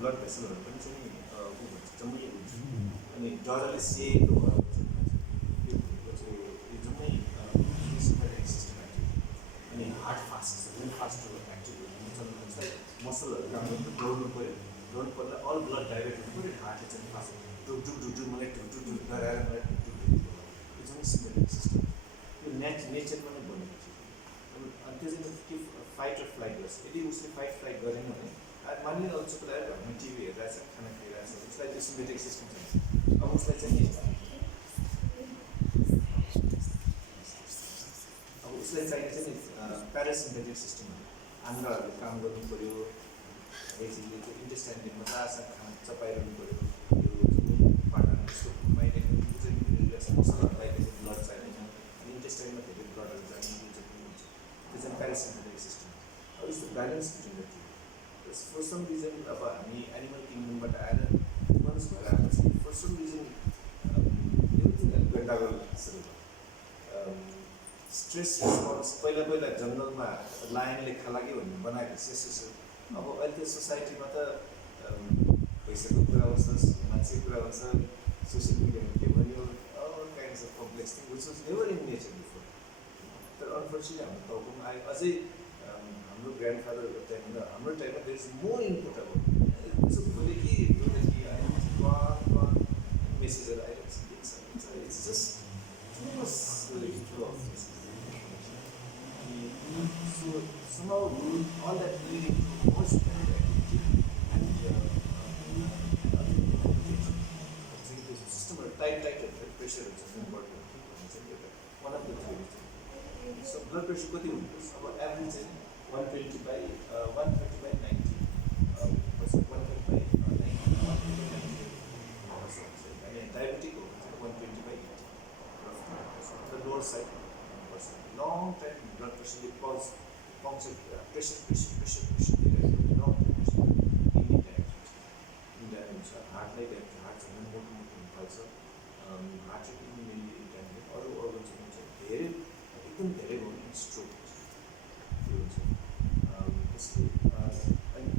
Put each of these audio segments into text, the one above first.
Blood भेसलहरू पनि चाहिँ के भन्छ जम्मै हुन्छ अनि डरले सेतो भएर यो चाहिँ यो जम्मै सिम्पेथेटिक सिस्टम एक्टिभ अनि heart fast very fast active हुन्छ मसलहरू राम्रो दौड्नु पर्दा अल ब्लड डाइरेक्ट हुनु पऱ्यो हार्टले चाहिँ फास्ट ढुक मलाई ढुक गराएर मलाई ढुक यो चाहिँ सिम्पेथेटिक सिस्टम यो नेचरमा नै बनेको छ अनि त्यो चाहिँ के फाइट र फ्लाइट गर्छ यदि उसले फाइट फ्लाइट गरेन भने मानिलिनु अल्छी ल्याएर घरमा टिभी हेरिरहेछ खाना खाइरहेछ उसलाई त्यो सिम्पेथेटिक सिस्टम छ अब उसलाई चाहिँ अब उसलाई चाहिने चाहिँ प्यारासिम्पेथेटिक सिस्टम आन्द्राहरूले काम गर्नु पऱ्यो एकछिनले त्यो इन्टेस्टाइनले मजासँग खाना चपाइरहनु पऱ्यो यो पार्टनर उसको माइन्डले मसलाहरूलाई धेरै ब्लड चाहिँदैन अनि इन्टेस्टाइनमा धेरै ब्लडहरू चाहिने त्यो चाहिँ प्यारासिम्पेथेटिक सिस्टम अब यस्तो balance between the two for some reason अब हामी एनिमल किङडमबाट आएर मनुष्य भएर आएपछि फर सम रिजन एभ्रिथिङ गन्डागोल स्ट्रेस रेस्पोन्स पहिला जङ्गलमा लायनले खालाग्यो भन्ने बनाएको यसो अब अहिले त्यो सोसाइटीमा त पैसाको कुरा आउँछ मान्छेको कुरा आउँछ सोसियल मिडियामा के भन्यो all kinds of complex thing which was never in nature before तर अनफर्चुनेटली हाम्रो टाउकोमा आयो अझै हाम्रो ग्रान्डफादरको टाइममा हाम्रो टाइममा देयर इज मोर इनपुट अब यसो खोले कि मेसेजहरू आइरहेको छ it's just so somehow all that leading to more activity and system tight pressure one of the three so blood pressure कति हुन्छ अब एभरेज चाहिँ 120 by 130 by 90 130 by 90 and diabetic हो 120 by 80 the lower side long time blood pressure pulse pressure long time kidney damage heart like that heart चाहिँ मोटो हुन्छ heart चाहिँ kidney mainly damage अरू अर्गन चाहिँ हुन्छ धेरै एकदम धेरै भयो भने स्ट्रोक त्यो हुन्छ त्यसले अनि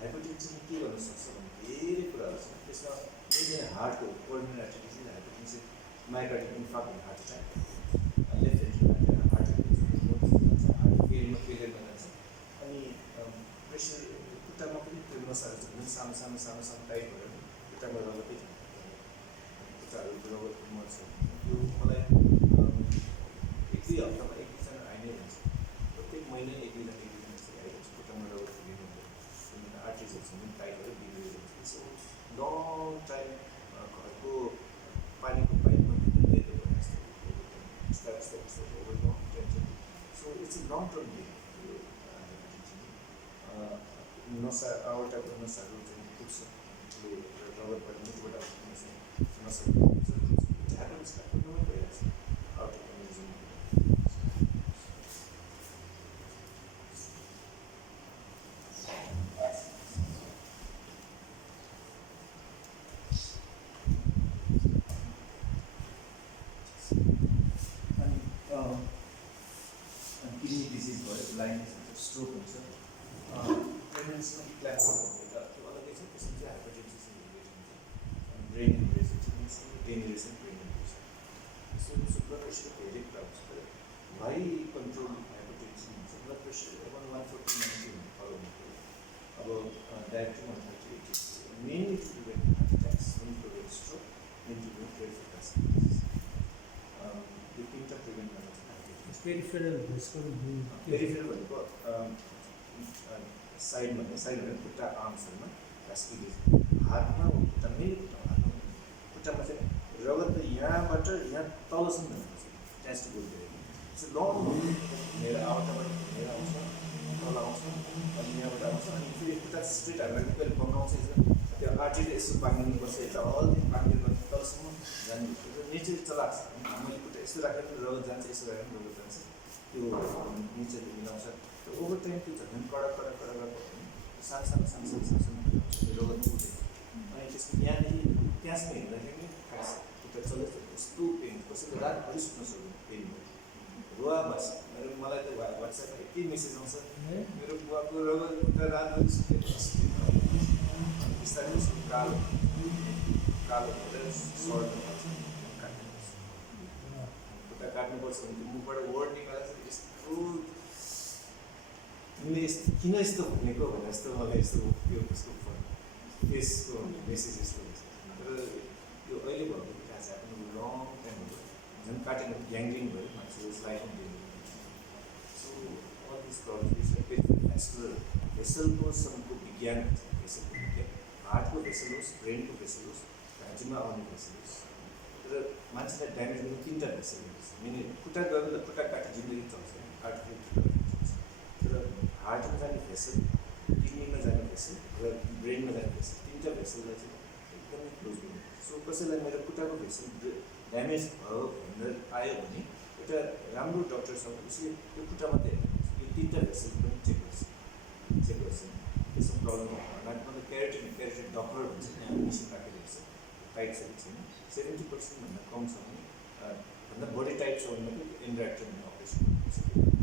हाइपरटेन्सन के गर्न सक्छ भने धेरै कुराहरू छ त्यसमा मेन हार्टको कोर्डिनेट एक्टिभिटी हाइपरटेन्सन माइक्रोटिक infarct heart attack left hand heart heart फेरिमा फेलियर जान्छ अनि प्रेसर खुट्टामा पनि त्यो नसाहरू छ भने सानो टाइट भएर खुट्टामा रगतै खुट्टाहरू रगत मर्छ त्यो मलाई एक दुई हप्तामा एक दुईजना आइ नै हुन्छ प्रत्येक महिना एक दुईजना चाहिँ आइरहेको छ खुट्टामा रगत फेलिनु आर्टिजहरू छ भने टाइट भएर बिग्रिएको हुन्छ सो लङ टाइम घरको पानीको पाइपमा लेदो भने जस्तो over long tension so it's a long term game नसा आउटाको नसाहरू चाहिँ पुग्छ त्यो रगतबाट मुटुबाट नसाहरू पुग्छ ह्यापन्स नमै भइरहेको छ आउटाको म्युजियम किडनी डिजिज भयो ब्लाइन्डनेस हुन्छ स्ट्रोक हुन्छ प्रेग्नेन्सीमा क्ल्याप्स त्यो अलग्गै छ त्यसमा चाहिँ हाइपरटेन्सन ब्रेन इन्जुरी मिन्स डेन्जरेसन brain injury so blood pressure धेरै कुरा हुन्छ तर हाई कन्ट्रोल हाइपरटेन्सन हुन्छ ब्लड प्रेसर 140/90 हुनु फलो हुनु अब directly 130/80 mainly to prevent heart attacks main prevent stroke main to prevent यो तिनवटा प्रिभेन्ट गर्न चाहिँ पेरिफेरल भनेको साइड भने खुट्टा आर्म्सहरूमा भास्कुलर हातमा खुट्टा मेन खुट्टामा चाहिँ रगत त यहाँबाट यहाँ तलसम्म जानुपर्छ टेस्ट बोल्दै लङ घुमेर आउटाबाट घुमेर आउँछ तल आउँछ अनि यहाँबाट आउँछ अनि फेरि खुट्टा स्ट्रेट हालेर कहिले बगाउँछ त्यो आर्टिले यसो बाँधिनुपर्छ यता हल्दी बाँधेर तलसम्म जानु नेचर चलाएको छ हामीले खुट्टा यस्तो राखेर रगत जान्छ यसो राखेर रगत जान्छ त्यो नेचरले मिलाउँछ त्यो ओभर टाइम त्यो झन् कडा सानो रगत पुग्छ अनि त्यसको यहाँदेखि त्यहाँसम्म हिँड्दाखेरि पनि थाहा छ खुट्टा चल्दैछ यस्तो पेन कसैले रातभरि सुत्न सक्दैन पेन बुवा बस मलाई त वाट्सएपमा यति मेसेज आउँछ मेरो बुवाको रगत खुट्टा रातो बिस्तारै कालो कालो भएर सर्ट काट्नुपर्छ खुट्टा काट्नुपर्छ भने त्यो मुखबाट वर्ड निकालेर यस्तो तिमीले यस्तो किन यस्तो भनेको भने जस्तो मलाई यस्तो त्यो उसको फेसको मेसेज यस्तो हुन्छ तर यो अहिले भएको कुरा चाहिँ आफ्नो लङ टाइम भयो झन् काटेन ग्याङ्ग्रिङ भयो मान्छेको life so all this problem vascular भेसलको समको विज्ञान हुन्छ भेसलको विज्ञान हार्टको भेसल होस् ब्रेनको भेसल होस् घाँटीमा आउने भेसल होस् तर मान्छेलाई ड्यामेज गर्ने 3टा भेसल हुन्छ मिने खुट्टा गयो भने खुट्टा काटी जिन्दगी चल्छ हार्ट तर हार्टमा जाने भेसल किडनीमा जाने भेसल र ब्रेनमा जाने भेसल 3टा भेसललाई चाहिँ एकदमै क्लोज गर्नु सो कसैलाई मेरो खुट्टाको भेसल ड्यामेज भयो भनेर आयो भने एउटा राम्रो डक्टर छ उसले त्यो खुट्टा मात्रै यो 3टा भेसल पनि चेक गर्छ त्यसमा प्रब्लम मतलब क्यारेटेड डक्टर भन्छ यहाँ मिसिन राखेको हुन्छ टाइट छ कि छैन 70% भन्दा कम छ भने भन्दा बढी टाइट छ भने मात्रै एन्ड्राक्टोमी अपरेसन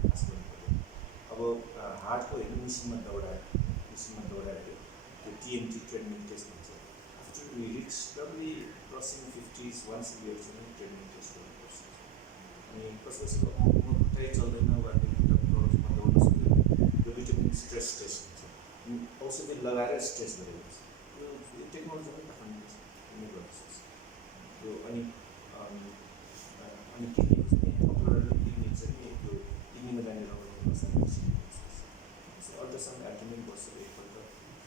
खास गर्नु पर्यो अब हार्टको हेर्नु मिसिनमा दौडायो त्यो टिएमटी ट्रेडमिल टेस्ट भन्छ आफ्टर वी रिच डब्ली crossing 50s once a year चाहिँ ट्रेडमिल टेस्ट गर्नुपर्छ अनि कसैको खुट्टै चल्दैन वा खुट्टा प्रब्लममा दौड्न सक्दैन त्यो भिटामिन स्ट्रेस टेस्ट हुन्छ औषधि लगाएर स्ट्रेस गरेको हुन्छ यो टेक्नोलोजी पनि काठमाडौँमा गर्छ त्यो अनि किडनीको चाहिँ पपुलर किडनी चाहिँ त्यो किडनीमा जाने रगतको अल्ट्रासाउन्ड एब्डोमेन वर्षको एकपल्ट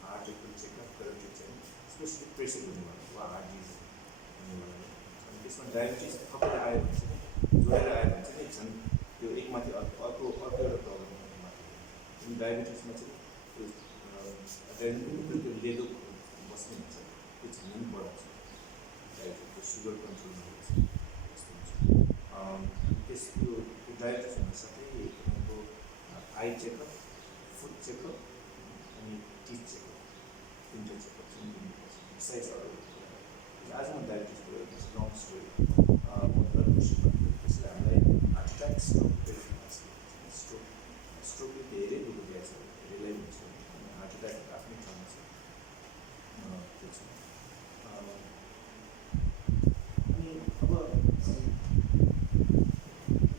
हार्ट एकपल्ट चेकअप गरेर चाहिँ स्पेसली प्रेसर हुनुभयो वा हार्ट डिजिज हुनुभयो अनि त्यसमा डायबिटिज थपेर आयो भने चाहिँ जोडेर आयो भने चाहिँ झन् त्यो एकमाथि अर्को एउटा प्रब्लम माथि डायबिटिजमा चाहिँ त्यो लेदो बस्ने हुन्छ त्यो झन् बढाउँछ डायबिटिजको सुगर कन्ट्रोलमा हुन्छ यस्तो हुन्छ त्यसको डायबिटिज हुन साथै तपाईँको आई चेकअप फुड चेकअप अनि टिथ चेकअप 3टा चेकअप चाहिँ दिनुपर्छ साइज आज म डायबिटिज भयो लङ स्टोरी म ब्लड प्रेसर त्यसले हामीलाई हार्ट एट्याक स्ट्रोकले धेरै दुःख दिएको छ धेरैलाई हुन्छ अनि हार्ट एट्याक आफ्नै ठाउँमा छ त्यो छ अनि अब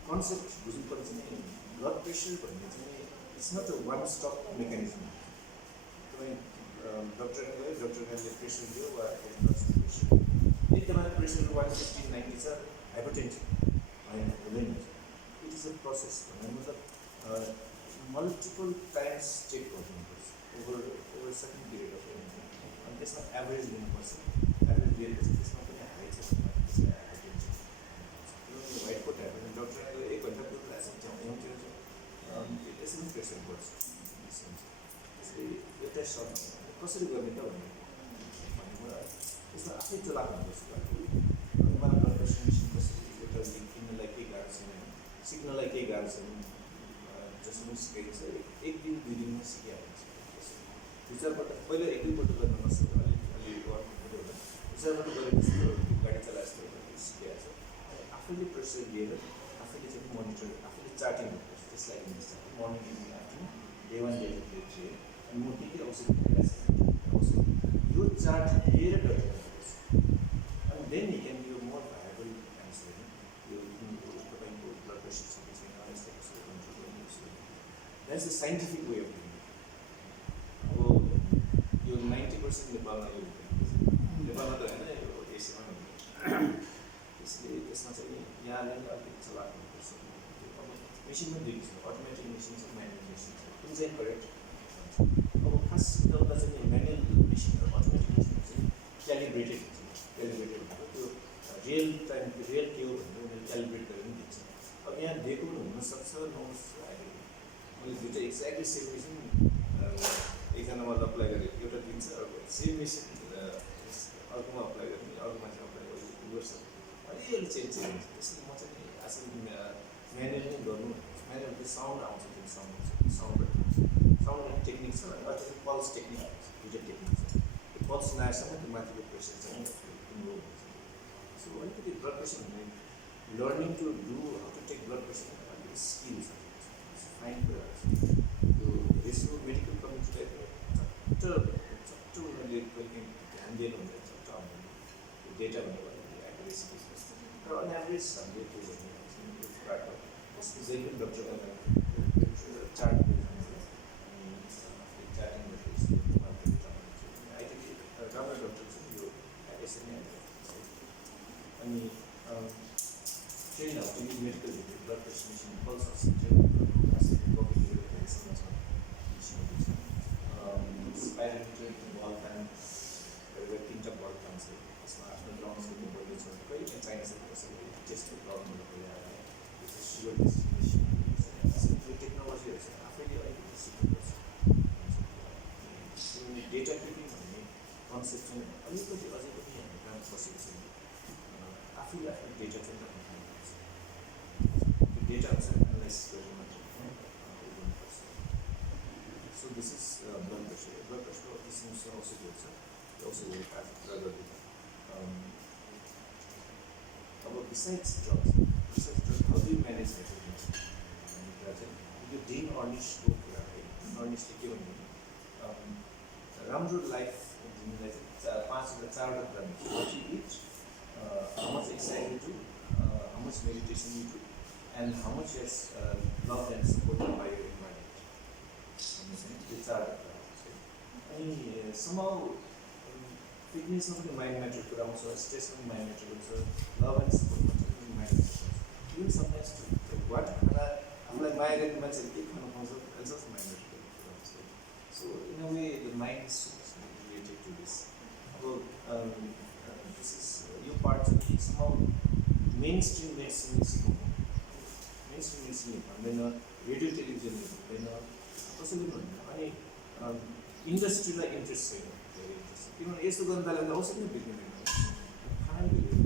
कन्सेप्ट बुझ्नुपर्ने चाहिँ ब्लड प्रेसर भन्ने चाहिँ it's not a one stop mechanism तपाईँ डक्टरले प्रेसर दियो वा प्रेसर एकदमै प्रेसर 115/90 छ हाइपरटेन्सन होइन हुँदैन इट इज अ प्रोसेस भन्ने मतलब मल्टिपल टाइम्स चेक गरिदिनुपर्छ over certain period of time अनि त्यसमा एभरेज लिनुपर्छ एभरेज लिएपछि त्यसमा पनि हाई छ भने त्यसलाई हाइपरटेन्सन व्हाइट कोट हाइपरटेन्सन डक्टरले 1 घन्टा पुग्छ ल्याउँथ्यो त्यसरी प्रेसर बढ्छ त्यसले यो टेस्ट सर्ट कसरी गर्ने त भनेको त्यसमा आफै चलाएको हुनुपर्छ मलाई ब्लड प्रेसर मेसिन कसरी एउटा किन्नलाई केही गाह्रो छैन सिक्नलाई केही गाह्रो छैन जस्तो पनि सिकेको छ 1 दिन 2 दिनमा सिकिहाल्छ विचारबाट पहिला 1-2पल्ट गर्न नसक्छ अलि गर्नु विचारबाट गरेपछि त्यो गाडी चलाए जस्तो सिकिहाल्छ आफैले प्रेसर लिएर आफैले चाहिँ मोनिटर आफैले चार्टिङ गर्नुपर्छ त्यसलाई morning evening afternoon day 1 day 2 day 3 अनि म के औषधि दिइरहेको छु यो चार्ट लिएर डक्टर गर्नुपर्छ अनि then you can give more viable answer यो तपाईँको ब्लड प्रेसर छ कि छैन यसलाई कसरी कन्ट्रोल गर्नुपर्छ that's the scientific way of doing अब यो 90% नेपालमा यो नेपालमा त होइन यो एसियामा त्यसले त्यसमा चाहिँ यहाँले अलिक चलाएको हुनुपर्छ अब मेसिन पनि दुई किसिमको अटोमेटिक मेसिन छ म्यानुअल मेसिन छ कुन चाहिँ करेक्ट अब खास एउटा चाहिँ म्यानुअल मेसिन र अटोमेटिक मेसिन चाहिँ क्यालिब्रेटेड हुन्छ क्यालिब्रेटेड भनेको त्यो रियल टाइम रियल के हो भनेर उनीहरूले क्यालिब्रेट गरेर पनि दिन्छ अब यहाँ दिएको पनि हुनसक्छ नहुनुहोस् मैले दुइटा एक्ज्याक्टली सेम मेसिन एकजनामा अप्लाई गरेँ एउटा दिन्छ अर्को सेम मेसिन अर्कोमा अप्लाई गर्ने अर्को मान्छे अप्लाई गरेर गर्छ अलिअलि चेन्ज हुन्छ त्यसले म चाहिँ आजकल म्यानुअल नै गर्नु म्यानुअल त्यो साउन्ड आउँछ त्यो साउन्ड टेक्निक छ अथवा पल्स टेक्निक दुइटा टेक्निक छ त्यो पल्स नआएसम्म त्यो माथिको प्रेसर चाहिँ लो हुन्छ सो अलिकति ब्लड प्रेसर भन्ने learning to do how to take blood pressure skill छ, फाइन कुराहरू छ। त्यो यसो मेडिकल कम्युनिटीलाई चट्ट उनीहरूले कहिले ध्यान दिनु हुँदैन, चट्ट आउँदैन त्यो डेटा भन्नुभयो एक्युरेसी तर अन एभरेज हामीले त्यो जहिले पनि डक्टरलाई चार्ट चार्टिङ आइटिपी राम्रो डक्टर छ यो यसरी नै अनि train how to use medical blood pressure machine pulse oximeter spirometer बल फ्यान तिनवटा बल फ्यान छ त्यसमा आफ्नो लङ्सको मोबाइल छ कहिले काहीँ चाहिन्छ कसैले टेस्टको प्रब्लमहरू भइहाल्छ सुगर डिस्ट्रिब्युसन त्यो टेक्नोलोजीहरू छ आफैले अलिकति सिक्नुपर्छ डेटा किपिङ भन्ने कन्सेप्ट चाहिँ अलिकति अझै पनि हाम्रो काम बसेको छैन आफूले आफ्नो डेटा चाहिँ राख्नु पर्छ त्यो डेटा अनुसार एनालाइसिस गरेर मात्रै गर्नुपर्छ so this is blood pressure this also good छ also very fast कुरा गर्दै अब besides drugs how do you manage hypertension भन्ने कुरा चाहिँ यो डेन अर्निसको कुरा है अर्निसले के भन्यो राम्रो लाइफ दिनुलाई चाहिँ चारवटा कुरा what you eat how much exercise you do how much meditation you do and how much you are loved and supported by your environment त्यो चारवटा कुरा अनि somehow फिटनेसमा पनि माइन्ड म्याटर कुरा आउँछ स्ट्रेसमा पनि माइन्ड म्याटर हुन्छ लभ एन्ड सपोर्टमा पनि माइन्ड म्याटर हुन्छ इभन समटाइम्स वाट खाना आफूलाई माया गर्ने मान्छेले के खानु पाउँछ जस्तो माइन्ड म्याटर गर्ने कुरा हुन्छ so in a way the mind is related to this अब दिस इज यो पार्ट चाहिँ somehow मेन स्ट्रिम मेडिसिनले सिकाउनु मेन स्ट्रिम मेडिसिनले भन्दैन रेडियो टेलिभिजनले भन्दैन कसैले भन्दैन अनि इन्डस्ट्रीलाई इन्ट्रेस्ट छैन धेरै इन्ट्रेस्ट किनभने यस्तो गर्नु थाल्यो भने औषधि नै बिग्रिँदैन खाना बिग्रिँदैन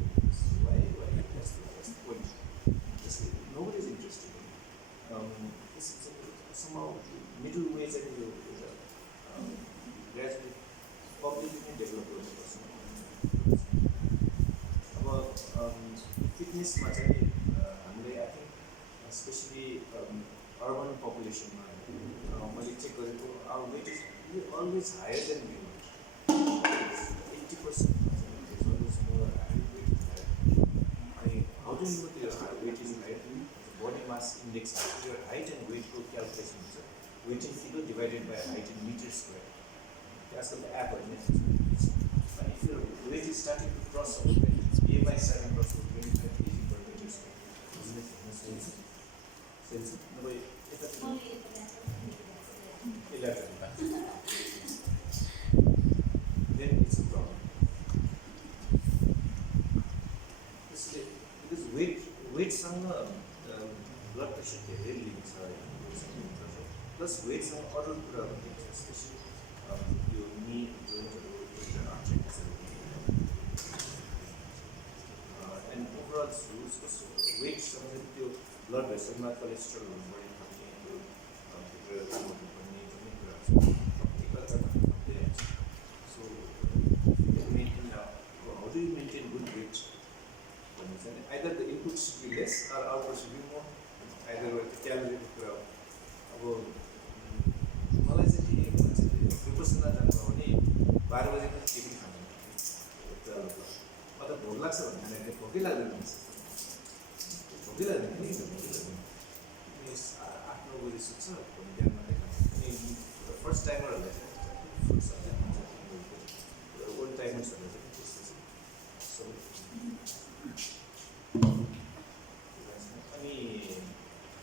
nobody is interested in this is somehow middle way चाहिँ यो gradually publicly नै डेभलप गर्नुपर्छ अब फिटनेसमा चाहिँ हामीले आई थिङ्क स्पेसली अर्बन पपुलेसनमा मैले चेक गरेको our weight is always higher than we want 80% is always more higher weight is higher and how do you know your weight is higher body mass index your height and weight को calculation हुन्छ weight in kilo divided by height in meter square that's the app and if your weight is starting to cross over BMI starting to cross over 25 kg per meter square isn't it sense no way then it's a problem. Because weight blood pressure धेरै link छ plus वेटसँग अरू कुराहरू link छ specially यो नि जोइन्टहरू आर्थराइटिसहरू and overall उसको वेटसँग चाहिँ त्यो ब्लड भेसलमा कोलेस्ट्रोलहरू बढी खाने so maintain how do you maintain good weight either the input should be less or output should be more either with the calorie कुरा अब मलाई चाहिँ के मान्छेले प्रिपरेसनमा जानुभयो भने 12 बजे पनि टिफिन खानु मतलब भोक लाग्छ भने खाने भोकै लाग्दैन भोकै लाग्दैन नि 8-9 बजे सुत्छ भोलि बिहान मात्रै खान्छ अनि फर्स्ट टाइमरहरूलाई चाहिँ फुड्स ओल्ड टाइमर्सहरूलाई चाहिँ त्यस्तो छ सो अनि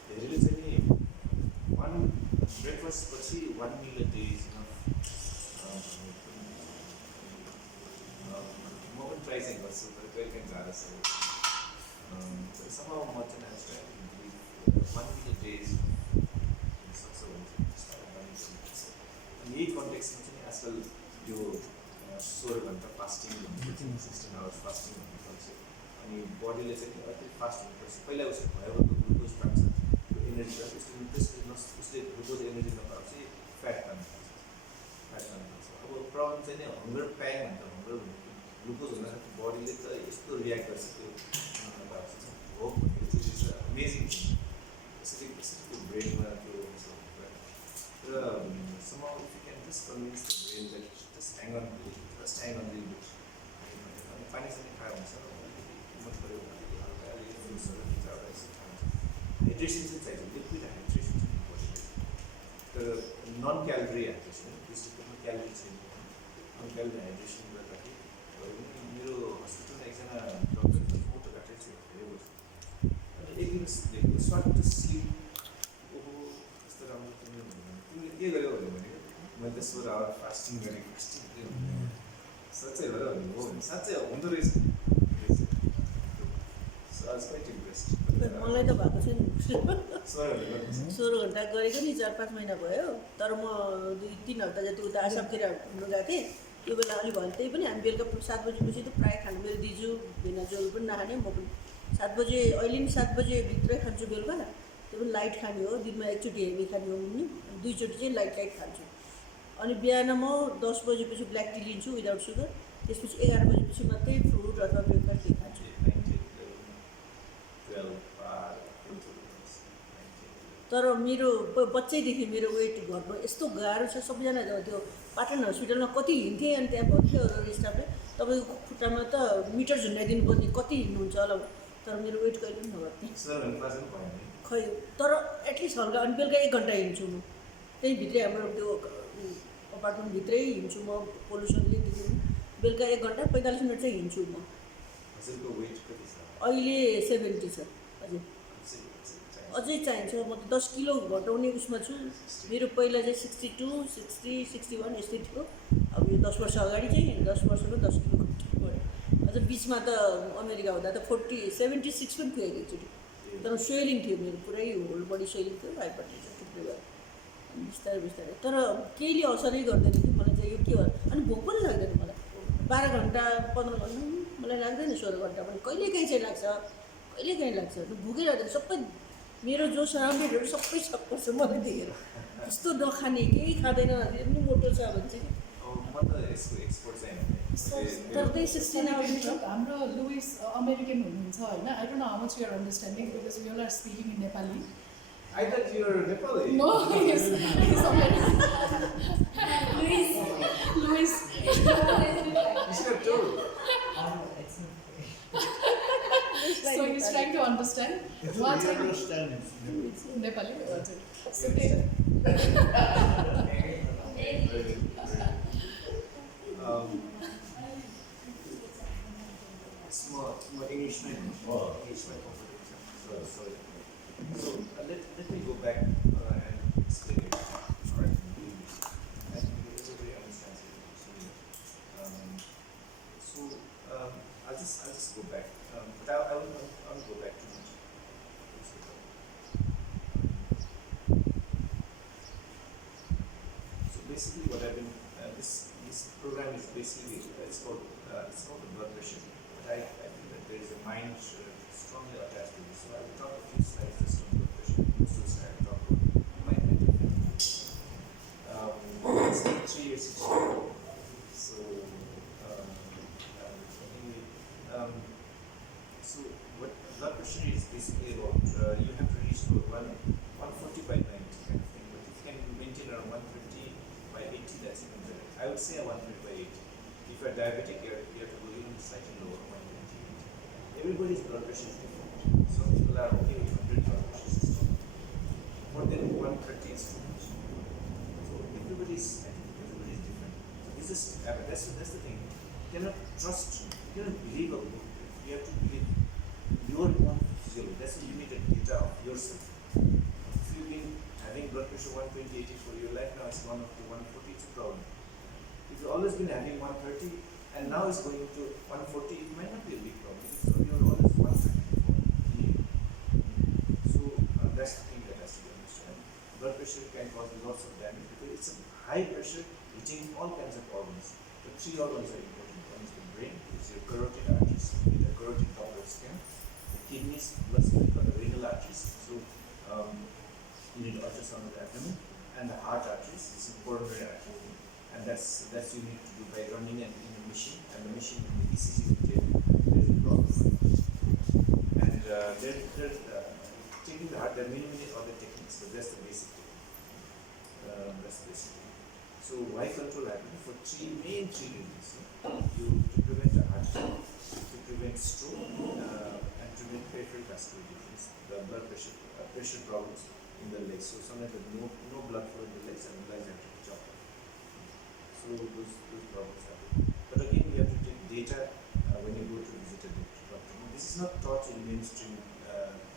धेरैले चाहिँ नि वान ब्रेकफास्ट पछि 1 meal a day is enough म पनि ट्राई चाहिँ गर्छु तर कहिले काहीँ गाह्रो छ somehow म चाहिँ I was trying to believe 1 meal a day is सक्छ भने यही कन्टेक्स्टमा चाहिँ आजकल यो 16 घन्टा फास्टिङ भन्नुपर्छ 16 hours फास्टिङ भन्नुपर्छ अनि बडीले चाहिँ अलिकति फास्ट हुनुपर्छ पहिला उसले भयो ग्लुकोज पाउँछ त्यो एनर्जी उसले ग्लुकोज एनर्जी नपाएपछि फ्याट पाउनु पर्छ अब प्रब्लम चाहिँ नि हङ्गर प्याङ भन्छ हङ्गर भनेको ग्लुकोज हुँदाखेरि बडीले त यस्तो रियाक्ट गर्छ त्यो नपाएपछि भोक भनेको चिज इज अमेजिङ थिङ यसरी somehow if you can just convince the brain that just hang on a little bit, just hang on a little bit. अनि पानी चाहिँ खाएर हुन्छ हिम्मत गऱ्यो भने अलिअलि फ्रुट्सहरू खिचाएर यसो खान्छ हाइड्रेसन चाहिँ चाहिन्छ लिक्विड हाइड्रेसन चाहिँ इम्पोर्टेन्ट तर non calorie hydration basically calorie चाहिँ नन क्यालोरी हाइड्रेसन गर्दाखेरि मेरो हस्पिटलमा एकजना डक्टरले फोटो काटेको थियो धेरै वर्ष अनि एक दिन देखेको स्वाट टु स्लिप ओहो कस्तो राम्रो तिमीले के गर्यौ भने मैले त 16 आवर फास्टिङ गरेँ फास्टिङ साँच्चै हो र हो साँच्चै हुँदो रहेछ मलाई त भएको छैन 16 घन्टा गरेको नि 4-5 महिना भयो तर म 2-3 हप्ता जति उता आसामतिर घुम्नु गएको थिएँ त्यो बेला अलि भयो त्यही पनि हामी बेलुका 7 बजीपछि त प्रायः खानु मेरो दिजु भिनाजुहरू पनि नखाने म पनि 7 बजे अहिले नि 7 बजे भित्रै खान्छु बेलुका त्यो पनि लाइट खाने हो दिनमा एकचोटि हेभी खाने हो नि दुईचोटि चाहिँ लाइट खान्छु अनि बिहान म 10 बजेपछि ब्ल्याक टी लिन्छु विदाउट सुगर त्यसपछि 11 बजेपछि मात्रै फ्रुट अथवा ब्रेकफास्ट केही खान्छु तर मेरो बच्चैदेखि मेरो वेट घट्नु यस्तो गाह्रो छ सबैजना त्यो पाटन हस्पिटलमा कति हिँड्थेँ अनि त्यहाँ भन्थ्यो अरू स्टाफले तपाईँको खुट्टामा त मिटर झुन्डाइदिनु पर्ने कति हिँड्नुहुन्छ होला तर मेरो वेट कहिले पनि नघट्ने खै तर एटलिस्ट हल्का अनि बेलुका 1 घन्टा हिँड्छु म त्यही भित्रै हाम्रो त्यो अपार्टमेन्टभित्रै हिँड्छु म पोल्युसनले दिनु बेलुका 1 घन्टा 45 मिनट चाहिँ हिँड्छु म अहिले 70 छ अझै चाहिन्छ म त 10 किलो घटाउने उसमा छु मेरो पहिला चाहिँ 62 60 61 यस्तै थियो अब यो 10 वर्ष अगाडि चाहिँ 10 वर्षमा 10 किलो घटाउनु पऱ्यो अझ बिचमा त अमेरिका हुँदा त 76 पनि थियो एकचोटि तर स्वेलिङ थियो मेरो पुरै होल बडी स्वेलिङ थियो हाइपरटेन्सन थुप्रै भयो बिस्तारै बिस्तारै तर केहीले असरै गर्दैन कि मलाई चाहिँ यो के हो अनि भोक पनि लाग्दैन मलाई 12 घन्टा 15 घन्टा मलाई लाग्दैन 16 घन्टा पनि कहिलेकाहीँ चाहिँ लाग्छ कहिलेकाहीँ लाग्छ भोकै लाग्दैन सबै मेरो जो सराउन्डेडहरू सबै सक्छ मलाई देखेर यस्तो नखाने केही खाँदैन पनि मोटो छ भने चाहिँ तर त्यही 16 आवर्स हाम्रो लुइस अमेरिकन हुनुहुन्छ होइन I don't know how much you are understanding because we are speaking in Nepali I thought you were Nepali. No, he's American. Luis. You should have told. So he's trying to understand. What I understand Nepali. It's okay. More English sorry. So let me go back and explain it. Alright. I think everybody understands it. I'll just go back. But I will go back too much. So basically, what I've been this program is basically it's called the blood pressure. But I feel that there is a mind strongly attached to this. So I will talk a few slides just on blood pressure. Most of the time, I talk about mind and it's like 3 years each. So so what blood pressure is basically about, you have to reach to 140 by 90 kind of thing. But if you can maintain around 130 by 80, that's even better. I would say 130 by 80. If you are diabetic, you have to go even slightly lower, 120. Everybody's blood pressure is different. Some people are okay with 100 blood pressure system. More than 130 is too much. So everybody's different. So that's the thing. You cannot trust, you cannot believe a book. You have to believe your own physiology. That's the limited data of yourself. If you've been having blood pressure 120/80 for your life, now it's 140, it's a problem. If you've always been having 130 and now it's going to 140, it might not be a big problem. So you're always 130 before. So that's the thing that has to be understood. Blood pressure can cause lots of damage because it's a high pressure hitting all kinds of organs. The 3 organs are important. One is the brain, it's your carotid arteries, the carotid top skin, the kidneys, blood or the renal arteries. So you need ultrasound of the abdomen, and the heart arteries, this is coronary artery. And that's you need to do by running in a machine, and the machine in the ECG will tell you there is a problem. And taking the heart, there are many other techniques, but that's the basic technique. So why control hypertension? For three reasons. To prevent a heart attack, to prevent stroke, and prevent peripheral vascular disease, the blood pressure problems in the legs. So sometimes there's no blood flow in the legs and the legs have to be chopped off. So those problems happen. But again, we have to take data when you go to visit a doctor. This is not taught in mainstream.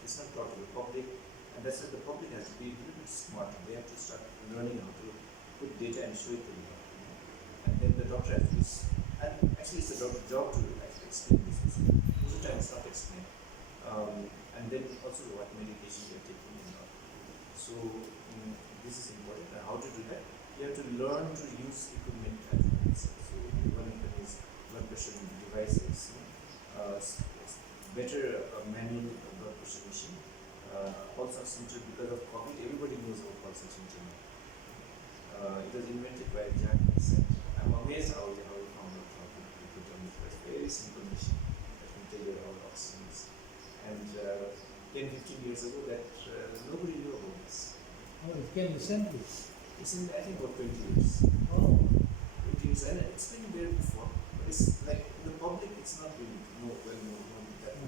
It's not taught to the public, and that's why the public has to be a little bit smarter. They have to start learning how to put data and show it to the doctor. And then the doctor has to be, and actually it's the doctor's job to actually explain this. Most of the time it's not explained. And then also what medication they are taking and not. So this is important. And how to do that? You have to learn to use equipment as well. So one of them is blood pressure devices, better manual blood pressure machine. Pulse oximeter, because of COVID, everybody knows about pulse oximeter now. It was invented by Japanese. I'm amazed how we found out how to put on it. It's a very simple machine that can tell you our oxygen is. And 10-15 years ago, that nobody knew about this. Oh, it came recently. It's in, I think, about 20 years. Oh. 20 years, and it's been there before. But it's like in the public, it's not really well known that.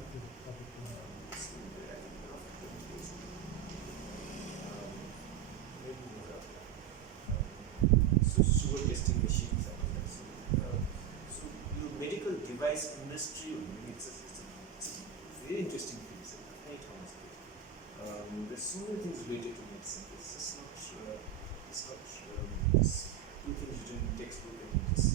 It's been there, I think, around 20 years. Maybe more after. So sugar testing machines and all that. So your medical device industry, it's a very interesting field. It's a very Thomas field. There's so many things related to medicine. It's just not. It's two things written in textbook and just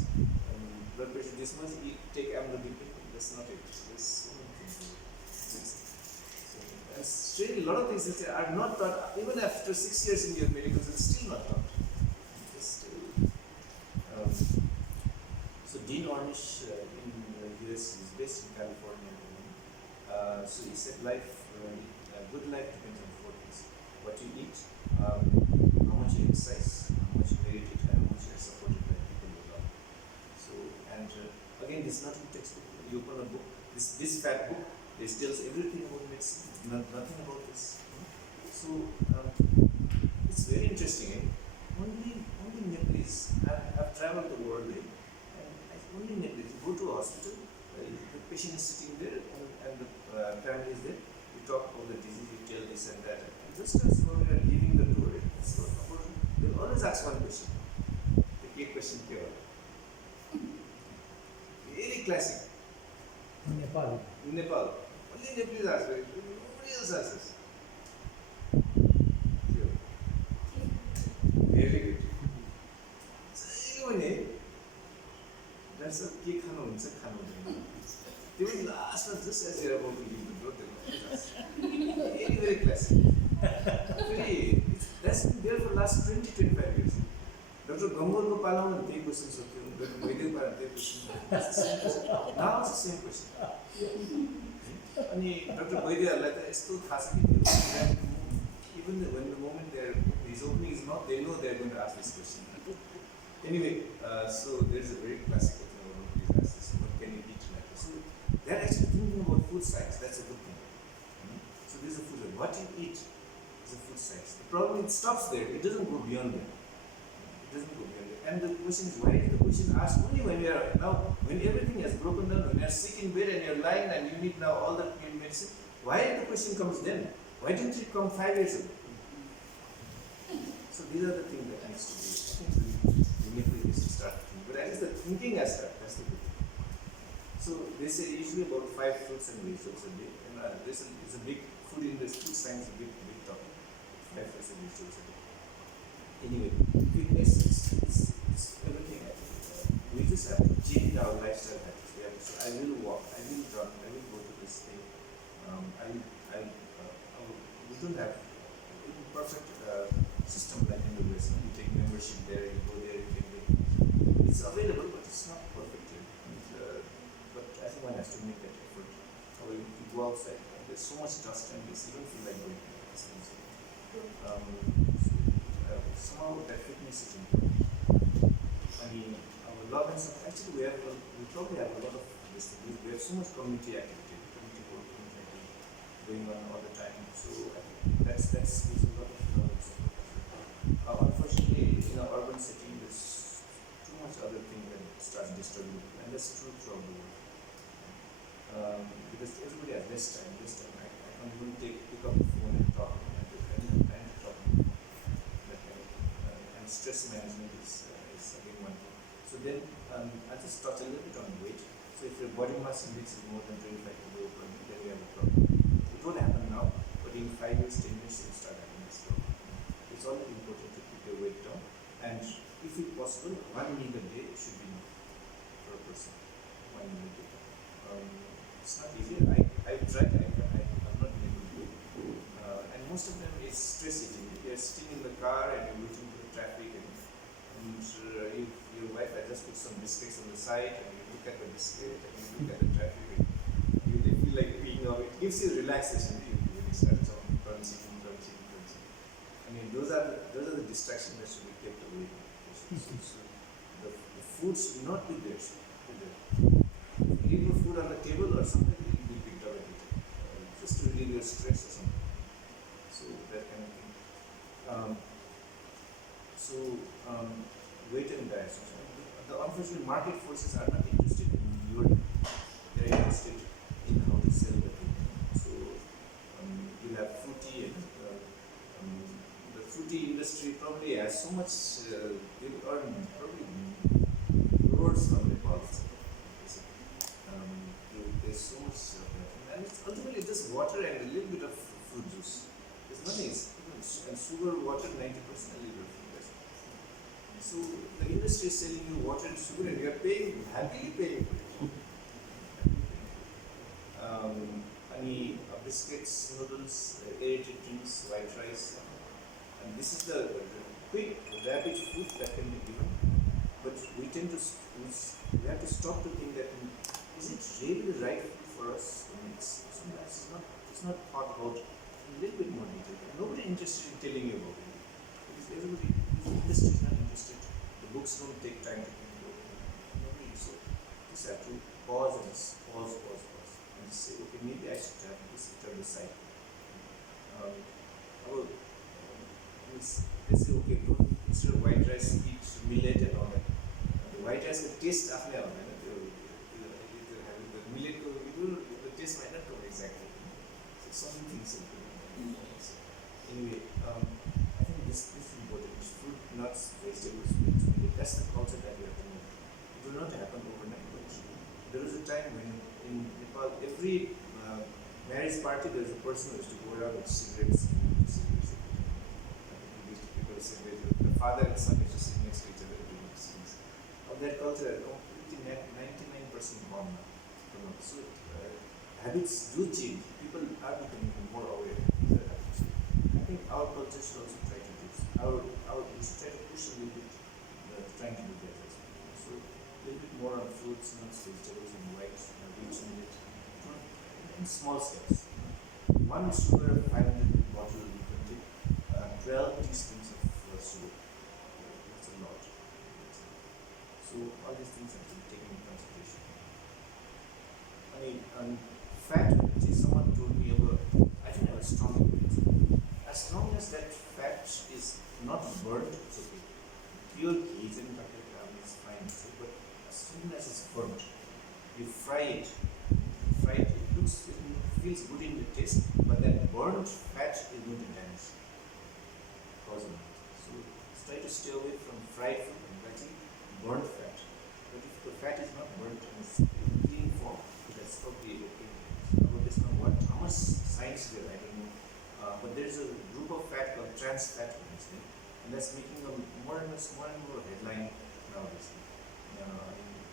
blood pressure. This much you take amlodipine. That's not it. There's so many things. So that's really a lot of things that are not taught. Even after 6 years in your medical, it's still not taught. So Dean Ornish in the US is based in California. So he said good life depends on 4 things: what you eat, how much you exercise, how much you meditate, and how much you are supported by people you love. So, and again, this is not in textbook. You open a book, this fat book, this tells everything about medicine, nothing about this. So it's very interesting. Only Nepalese. I've traveled the world, and only Nepalese. You go to a hospital, the patient is sitting there, and the family is there. You talk about the disease, you tell this and that, and just as when we are leaving the door, they'll always ask one question. The key question here. Very classic. In Nepal. In Nepal, only Nepalese ask it. Nobody else asks. Very good. So anyway, that's a key खानु they will last us just as you're about to leave the door. Very, very classic. That's been there for the last 20-25 years. Dr. Gamborko Palama, they question so Dr. Vaidya Paran, they question. Now it's the same question. Dr. Vaidya, like it's too classic. Even when the moment he's opening his mouth, they know they're going to ask this question. Anyway, so there's a very classic thing about these asks, what can you eat? So they're actually thinking about food science. That's a good thing. So this is a food science. What you eat is a food science. The problem, it stops there. It doesn't go beyond that. It doesn't go beyond that. And the question is, why is the question asked only when you are now, when everything has broken down, when you are sick in bed and you're lying and you need now all the medicine? Why the question comes then? Why didn't it come 5 years ago? So these are the things that needs to be. I think we need to start thinking. But at least the thinking aspect, that's the good thing. So they say usually about 5 fruits and vegetables a day. And this is a big food industry, food science, a big topic. 5 fruits and vegetables a day. Anyway, fitness is everything. We just have to change our lifestyle habits. We have to say, I will walk, I will run, I will go to this thing. We don't have a perfect system like in the West. You take membership there, you go there, you can get. It's available, but it's not perfect. But I think one has to make that effort. Or you go outside, and there's so much dust and this, you don't feel like going to this thing. Somehow that fitness is important. I mean, our love and stuff, actually we probably have a lot of this thing. We have so much community activity, community work, community activity going on all the time. So I think that's a lot of love and support. Unfortunately, in an urban setting, there's struggling, and that's true throughout the world. Because everybody has less time. I can't even pick up the phone and talk. I don't have time to talk on the phone. That kind of, and stress management is again one thing. So then I'll just touch a little bit on weight. So if your body mass index is more than 25 kg per minute, then we have a problem. It won't happen now, but in 5 years, 10 years, it will start happening this problem. It's always important to keep your weight down, and if it's possible, 1 meal a day should be enough for a person. 1 meal a day. It's not easy. I've tried. I'm not been able to do it. And most of them is stress eating. You're sitting in the car and you're waiting for the traffic, and if your wife has just put some biscuits on the side, and you look at the biscuit and you look at the traffic, and you feel like peeing off. It gives you relaxation when you start crunching. I mean, those are the distractions that should be kept away. So the food should not be there. Leave your food on the table or something, it will be picked up at it, just to relieve your stress or something. So that kind of thing. Weight and diet. The unfortunate market forces are not interested in your diet. They are interested in how to sell the thing. So you'll have fruity, and the fruity industry probably has so much. They will earn probably crores from Nepal. There's so much and it's ultimately just water and a little bit of fruit juice. There's nothing, and sugar, water, 90% a little bit. So the industry is selling you water and sugar, and you are happily paying for it. Biscuits, noodles, aerated drinks, white rice, and this is the quick, rapid food that can be given. But we tend to we have to stop to think that, is it really the right food for us? I mean, it's not thought about in a little bit more detail. Nobody is interested in telling you about it. Because everybody, the industry is not interested. The books don't take time to think about it. Nobody. So just have to pause and say, okay, maybe I should have this on the side. Let's say, okay, instead of white rice, eat millet and all that. The white rice will taste after all. The millet, the taste might not come exactly. So some things are good. Anyway, I think this is important. Fruit, nuts, vegetables, meat. That's the culture that we have to move. It will not happen overnight. But there was a time when in Nepal, every marriage party, there was a person who used to go around with cigarettes. People cigarettes. The father and son used to sit next to each other doing these things. Of that culture, 99% gone now. So habits do change. People are becoming more aware of these habits. I think our culture should also try to do this. We should try to push a little bit, trying to do that as well. So a little bit more on fruits, nuts, vegetables, and white, rich millet, in small steps. 1 sugar 500 bottle will contain 12 teaspoons of sugar. That's a lot. So all these things have to be taken into consideration. Fat, which is someone told me about, I don't have a strong opinion. As long as that fat is not burnt, it's okay. Pure ghee is fine, but as soon as it's burnt, you fry it. It feels good in the taste, but that burnt fat is going to damage. So try to stay away from fried food and burnt fat. But if the fat is not burnt and it's in clean form, that's probably okay. How much science there, I don't know. But there's a group of fat called trans fat, and that's making a more and more headline nowadays.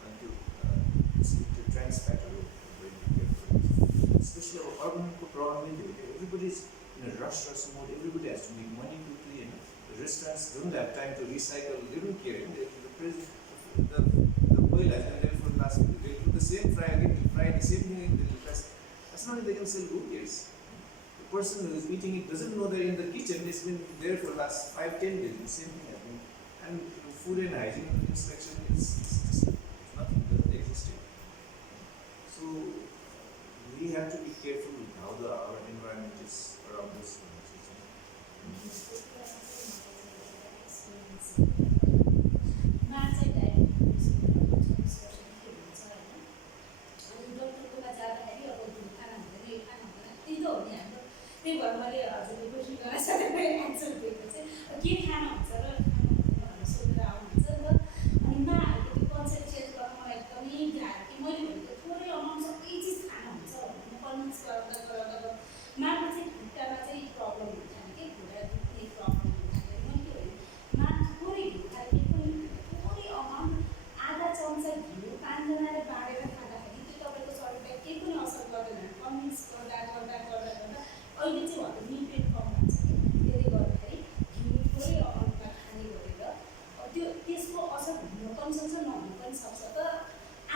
Until stick to trans fat, especially our urban problem. Everybody's in a rush mode. Everybody has to make money quickly, and the restaurants don't have time to recycle. They don't care. The oil has been there for the last week. They put the same fry again, they fry the same thing. As long as they can sell, who cares? The person who is eating it doesn't know they're in the kitchen. It's been there for the last 5-10 days. The same thing happening. And food and hygiene inspection is nothing, doesn't exist here. So we have to be careful with how our environment is around us. हुन पनि सक्छ नहुन पनि सक्छ तर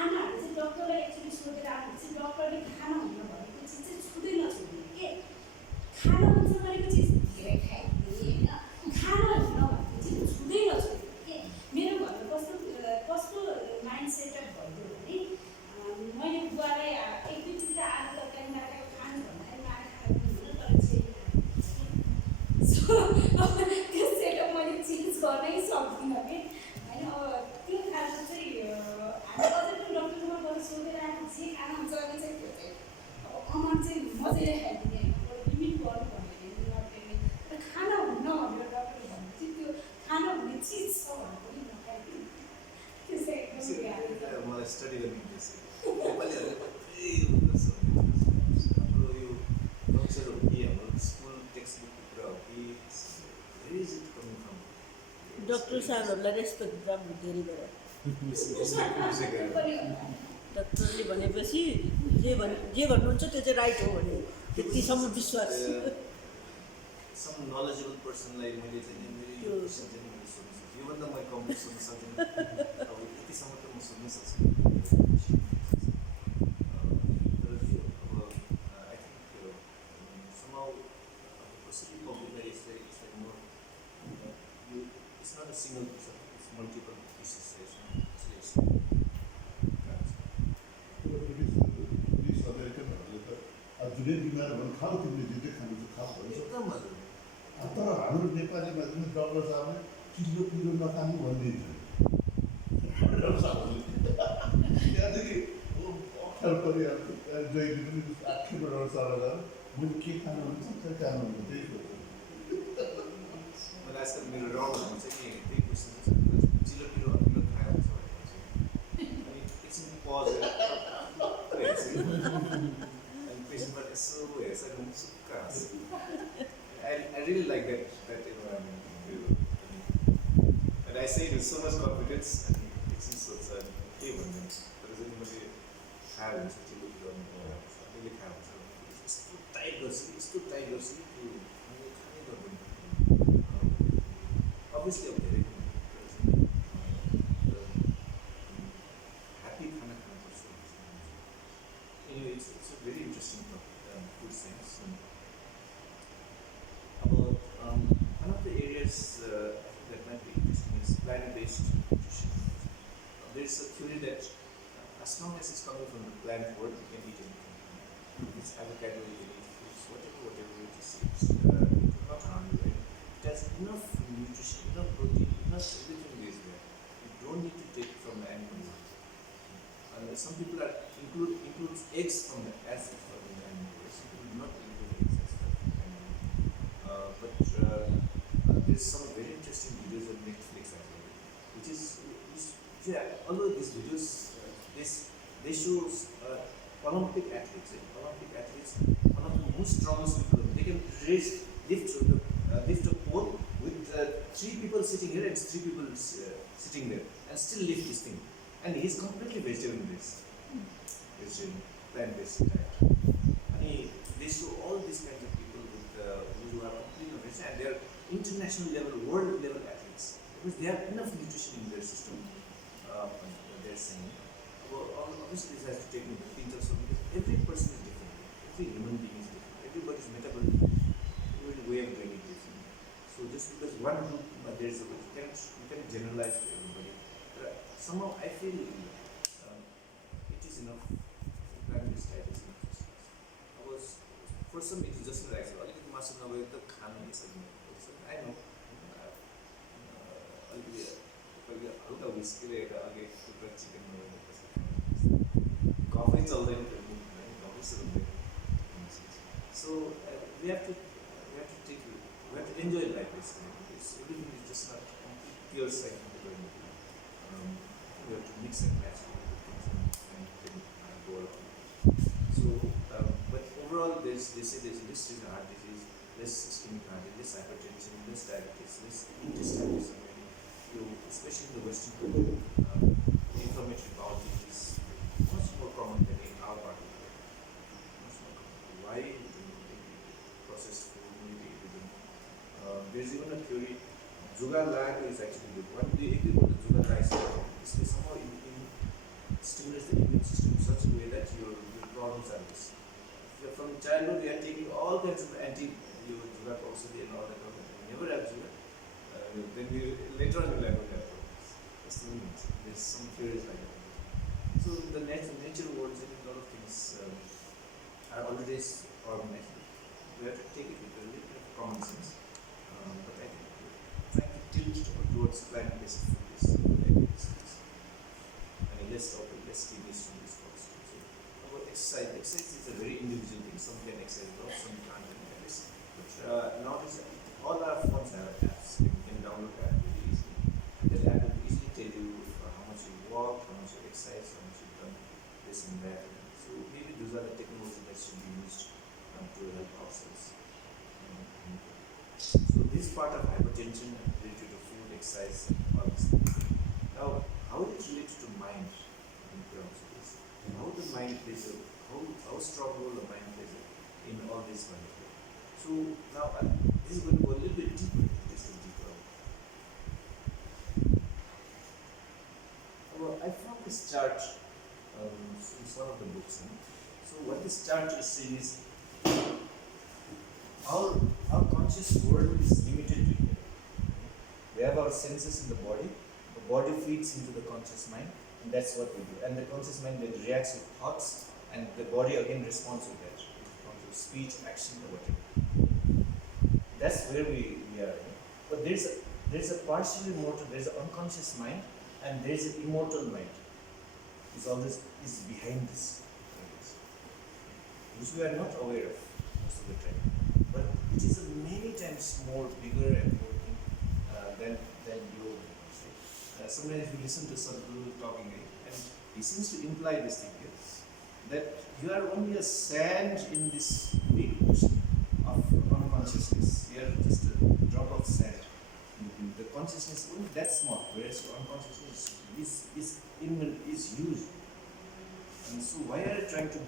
आमाहरूले चाहिँ डक्टरलाई एक्चुअली सोधेर आमाहरूले चाहिँ डक्टरले खाना हुन भनेको चिज चाहिँ छुँदै नछुँदैन के खाना हुन्छ भनेको चिज धेरै खाइदिने होइन खाना हुन भनेको चिज छुँदै नछुँदैन के मेरो घरमा कस्तो माइन्ड सेटअप भइदियो भने मैले बुवालाई एक दुई टुक्रा आलु तरकारी मारेर खानु भन्दाखेरि मारेर खानु हुँदैन तर चाहिँ सो अब त्यो सेटअप मैले चेन्ज गर्नै सक्दिनँ कि होइन अब त्यो खाना चाहिँ हामी अझै पनि डक्टरमा गएर सोधेर आएको जे खाना हुन्छ भने चाहिँ त्यो चाहिँ अब अमर चाहिँ मजाले खाइदिने होइन लिमिट गर्नु भन्ने नटेर्ने तर खाना हुन्न भनेर डक्टरले भन्नु चाहिँ त्यो खाना हुने चिज छ भनेर पनि नखाइदिनु त्यो चाहिँ एकदम मलाई स्टडी गर्ने इन्ट्रेस्ट नेपालीहरूले मात्रै हाम्रो यो कल्चर हो कि हाम्रो स्कुल टेक्स्ट बुकको कुरा हो कि very is it coming from doctor साहबहरूलाई रेस्पेक्ट राम्रो धेरै गरेर डक्टरले भनेपछि जे भन्नुहुन्छ त्यो चाहिँ राइट हो भने त्यतिसम्म विश्वास सम नलेजेबल पर्सनलाई मैले चाहिँ मेरो यो क्वेसन चाहिँ मैले सोध्न सक्छु योभन्दा मैले कम्प्लिट सोध्न सक्दिनँ अब यतिसम्म त म सोध्न सक्छु तर त्यो अब आई थिङ्क somehow कसरी कम्प्लिटलाई यसलाई more it's not a single piece of it's multiple pieces British अमेरिकनहरूले त जुनै बिमार भने खाऊ तिमीले जित्दै खानु त खाऊ भन्छ एकदम मजा तर हाम्रो नेपालीमा जुन डक्टर साहबले चिल्लो पिरो नखानु भनिदिन्छ डक्टर साहबले त्यहाँदेखि अप्ठ्यारो परिहाल्छ जहिले पनि आखिरमा डक्टर साहबलाई मैले के खानु हुन्छ त्यही खानु हुन्छ त्यही सोध्छ मलाई आजकल मेरो डाउट हुन्छ कि त्यही क्वेसन चिल्लो पिरो अमिलो खायो हुन्छ अनि एकछिन पज अनि पेसेन्टबाट यसो हेर्छ अनि सुक्क हाँस्छ I really like that environment. And I say it with so much confidence and it's so sad. Hey, one thing. There is anybody have such a good one. Really have. It's too tight, it's too tight. Obviously, I'm very happy kind of person. Anyway, it's a very interesting food science. About one of the areas that might be interesting is plant-based nutrition. There's a theory that as long as it's coming from the plant world, you can eat anything. It's avocado, you can eat fruits, whatever it is. It's not harm you, right? It has enough nutrition, enough protein, enough everything is there. You don't need to take it from the animal world. Some people includes eggs from the acid from the animal world. Some people do not include eggs as from the animal world. But there's some very interesting videos on Netflix actually, which is although these videos they show Olympic athletes, one of the most strongest people. They can lift a pole with 3 people sitting here and 3 people sitting there, and still lift this thing. And he's completely vegetarian-based, plant-based diet. And they show all these kinds of people who are completely vegetarian, and they are international level, world level athletes because they have enough nutrition in their system. They're saying, obviously, this has to take into pinch of salt because every person is different, every human being is different, everybody's metabolism, every way of doing it different. So just because one group there's a you can't generalize to everybody. Somehow I feel it is enough. Plant-based diet is enough. For some it is just an rice. I know. हल्का whiskey chicken coffee so we have to enjoy life basically. Everything is just not pure scientific. We have to mix and match and go along. So, but overall, they say there's less heart disease, less ischemic heart disease, less hypertension, less diabetes, less intestinal disease. Especially in the Western culture, inflammatory bowel disease is much more common than in our part of the world. Much more common. Why processed food, maybe everything. There's even a theory, 𝐾𝐽𝐬 is actually good. One day, if you go to 𝐾𝐽𝐬 all kinds of anti-drug also and all that. We never have drug. Then we later on we'll have problems. There's some theories like that. So the nature world, a lot of things are already organized. We have to take it with a little bit of common sense. But I think we're trying to tilt towards plant-based food is less TVs from this also. So about exercise is a very individual thing. Some can exercise a lot, some can't do this. But nowadays, all our phones have apps. You can download the app really easily. That app will easily tell you how much you walk, how much you exercise, how much you've done this and that. So maybe those are the technologies that should be used to help ourselves. So this part of hypertension related to food, exercise, and all this. Now, how it relates to mind in terms of this? How the mind plays how strong role the mind plays in all this wonderful. So now this is going to go a little bit deeper. This is deeper. Well, I found this chart in one of the books. So what this chart is saying is our conscious world is limited to here. We have our senses in the body feeds into the conscious mind, and that's what we do. And the conscious mind then reacts with thoughts, and the body again responds with that, in terms of speech, action, or whatever. That's where we are. But there's a partially mortal, there's an unconscious mind, and there's an immortal mind. It's always is behind this, which we are not aware of most of the time. But it is a many times more bigger and more than you. Sometimes we listen to Sadhguru talking, and he seems to imply this thing here, that you are only a sand in this big ocean of unconsciousness. You are just a drop of sand. The consciousness is only that small, whereas your unconsciousness is huge. And so why are you trying to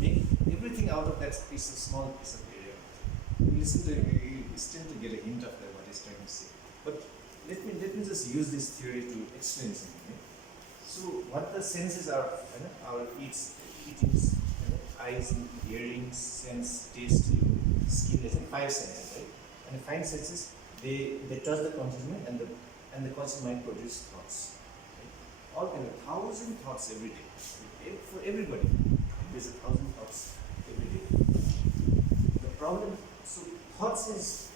make everything out of that small piece of area? You listen to him, you still to get a hint of that, what he's trying to say. But let me just use this theory to explain something. So what the senses are, our eatings, eyes, hearings, sense, taste, skin, there's 5 senses, right? And the 5 senses, they touch the conscious mind, and the conscious mind produces thoughts. Right? All kind of 1,000 thoughts every day. For everybody, there's 1,000 thoughts every day. The problem, so thoughts is,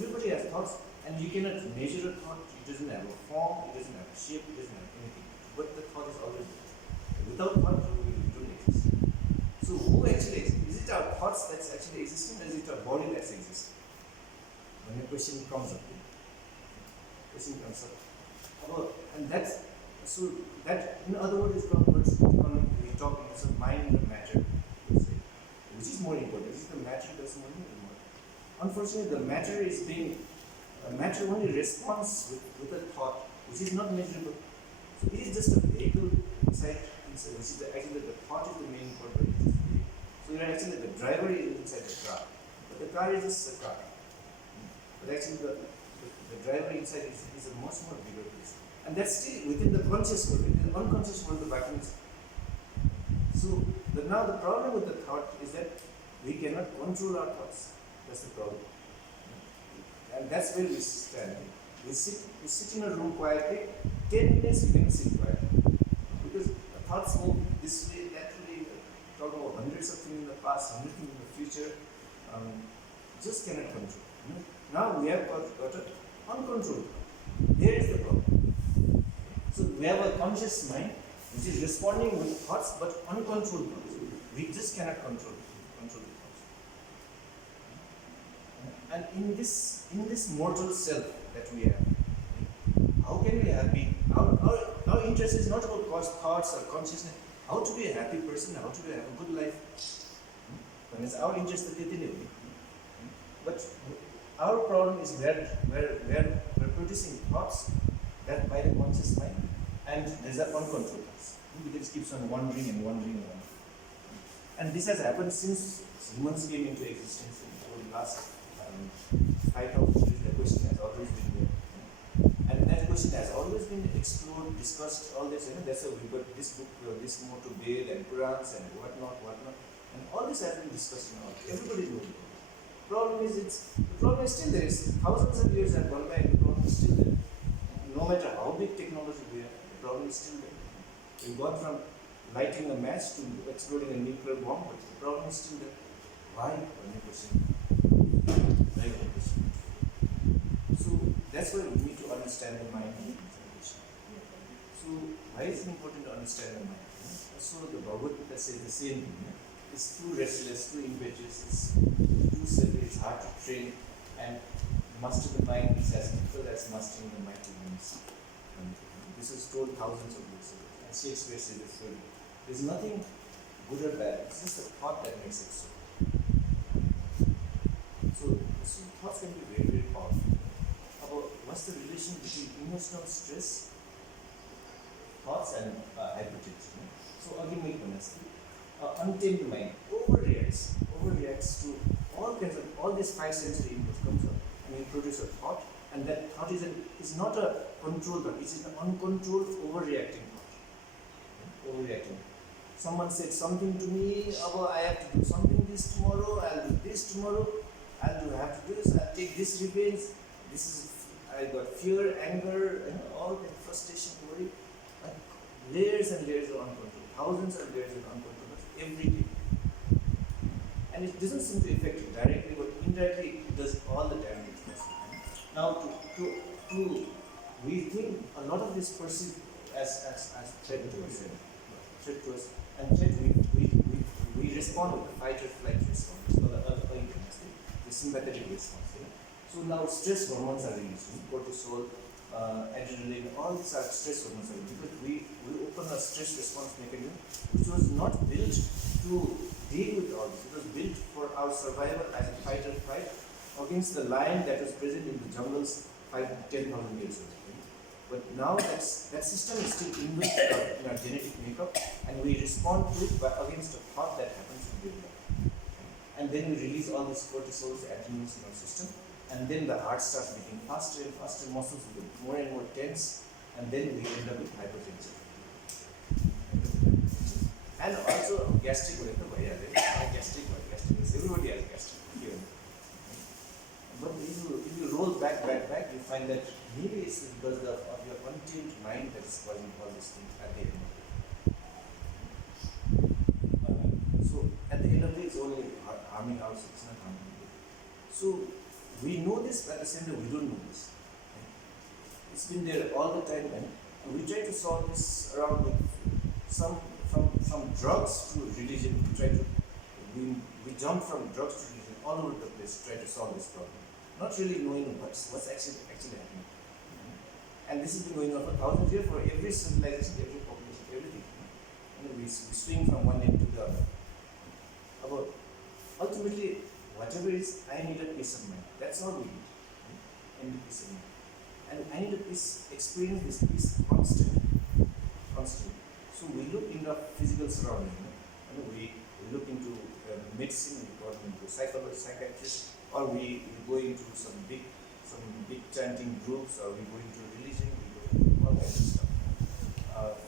everybody has thoughts, and you cannot measure a thought. It doesn't have a form, it doesn't have a shape, it doesn't have anything. But the thought is always there. Without thought, we don't exist. So who actually exists? Is it our thoughts that's actually existing, or is it our body that's existing? When a question comes up, and that's so that in other words, we talk in terms of mind and matter, which is more important. Is it the matter that's more important? Unfortunately, the matter is being matter only responds with a thought, which is not measurable. So it is just a vehicle inside which is actually the thought is the main important. So you're actually the driver is inside the car, but the car is just a car. But actually the driver inside is a much more bigger place. And that's still within the conscious world. In the unconscious world, the vacuum is. So now the problem with the thought is that we cannot control our thoughts. That's the problem. And that's where we stand. We sit in a room quietly, 10 minutes we can sit quietly. Because the thoughts move this way, that way, talk about hundreds of things in the past, hundreds of things in the future, just cannot control. Now we have got an uncontrolled thought. There is the problem. So we have a conscious mind which is responding with thoughts but uncontrolled thoughts. We just cannot control the thoughts. And in this mortal self that we have, how can we be? Our interest is not about thoughts or consciousness. How to be a happy person, how to have a good life. And it's our interest that they live. But our problem is where we're producing thoughts that by the conscious mind, and there's an uncontrolled thoughts. It just keeps on wandering and wandering. And this has happened since humans came into existence in the last 5,000 years. The question has always been there. And that question has always been explored, discussed, all this. That's why we got this book, this more to Ved and Purans and whatnot. And all this has been discussed now. Everybody knows it. The problem is still there. Thousands of years have gone by and the problem is still there. No matter how big technology we have, the problem is still there. We've gone from lighting a match to exploding a nuclear bomb, but the problem is still there. Why? 100%. Very 100%. So that's why we need to understand the mind and concentration. So why is it important to understand the mind? So the Bhagavad Gita says the same thing. It's too restless, too impetuous, it's too severe, it's hard to train, and master the mind is as difficult as mastering the mighty winds. This is told thousands of years ago. And Shakespeare says this story. There's nothing good or bad, it's just the thought that makes it so. So thoughts can be very, very powerful. About what's the relation between emotional stress, thoughts, and hypertension? So again, make one untamed mind overreacts to all these five sensory inputs comes up and you produce a thought, and that thought is not a controlled thought, it's an uncontrolled overreacting thought. Overreacting. Someone said something to me, I have to do something this tomorrow, I'll do this tomorrow, have to do this, I'll take this revenge, I got fear, anger, all that frustration, worry, layers and layers of uncontrolled, thousands of layers of uncontrolled every day. And it doesn't seem to affect you directly, but indirectly it does all the damage. Now, we think a lot of this perceived as threat to us, and threat we respond with a fight or flight response, it's called the sympathetic response. So now stress hormones are released, cortisol, adrenaline, all these are stress hormones because we open a stress response mechanism which was not built to deal with all this. It was built for our survival as a fight or flight against the lion that was present in the jungles 10,000 years ago. But now that system is still inbuilt in our genetic makeup, and we respond to it against a thought that happens in real life. And then we release all these cortisols, adrenals in our system, and then the heart starts beating faster and faster, muscles become more and more tense, and then we end up with hypertension. And also gastric, gastric, everybody has gastric. But if you roll back, you find that maybe it's because of your untamed mind that is causing all these things at the end of the day. So at the end of the day, it's only harming ourselves, it's not harming you. So we know this, but at the same time, we don't know this. It's been there all the time, and we try to solve this around with from drugs to religion. We jump from drugs to religion all over the place to try to solve this problem, not really knowing what's actually happening. And this has been going on for thousands of years for every civilization, every population, everything. We swing from one end to the other. But ultimately, whatever it is, I need a peace of mind. That's all we need. I need peace of mind. And I need a peace, experience this peace constantly. So we look in the physical surrounding. We look into medicine, we go into psychiatrist, or we go into some big chanting groups, or we go into religion, we go into all kinds of stuff.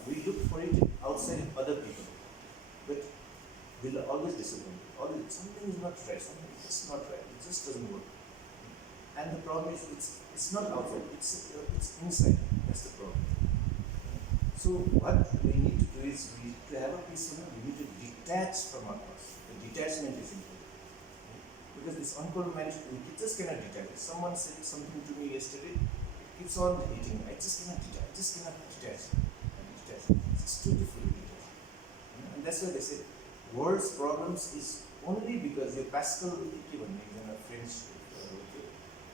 We look for it outside in other people, but we'll always disappoint. Always something is not right, something is just not right, it just doesn't work. And the problem is it's not outside, it's inside. That's the problem. So what we need to do is we need to have a peace of mind. We need to detach from our thoughts. The detachment is important. Because this uncontrolled mind, we just cannot detach. If someone said something to me yesterday, it keeps on hitting me. I just cannot detach. It's too difficult to detach. And that's why they say world's problems is only because Pascal given me a French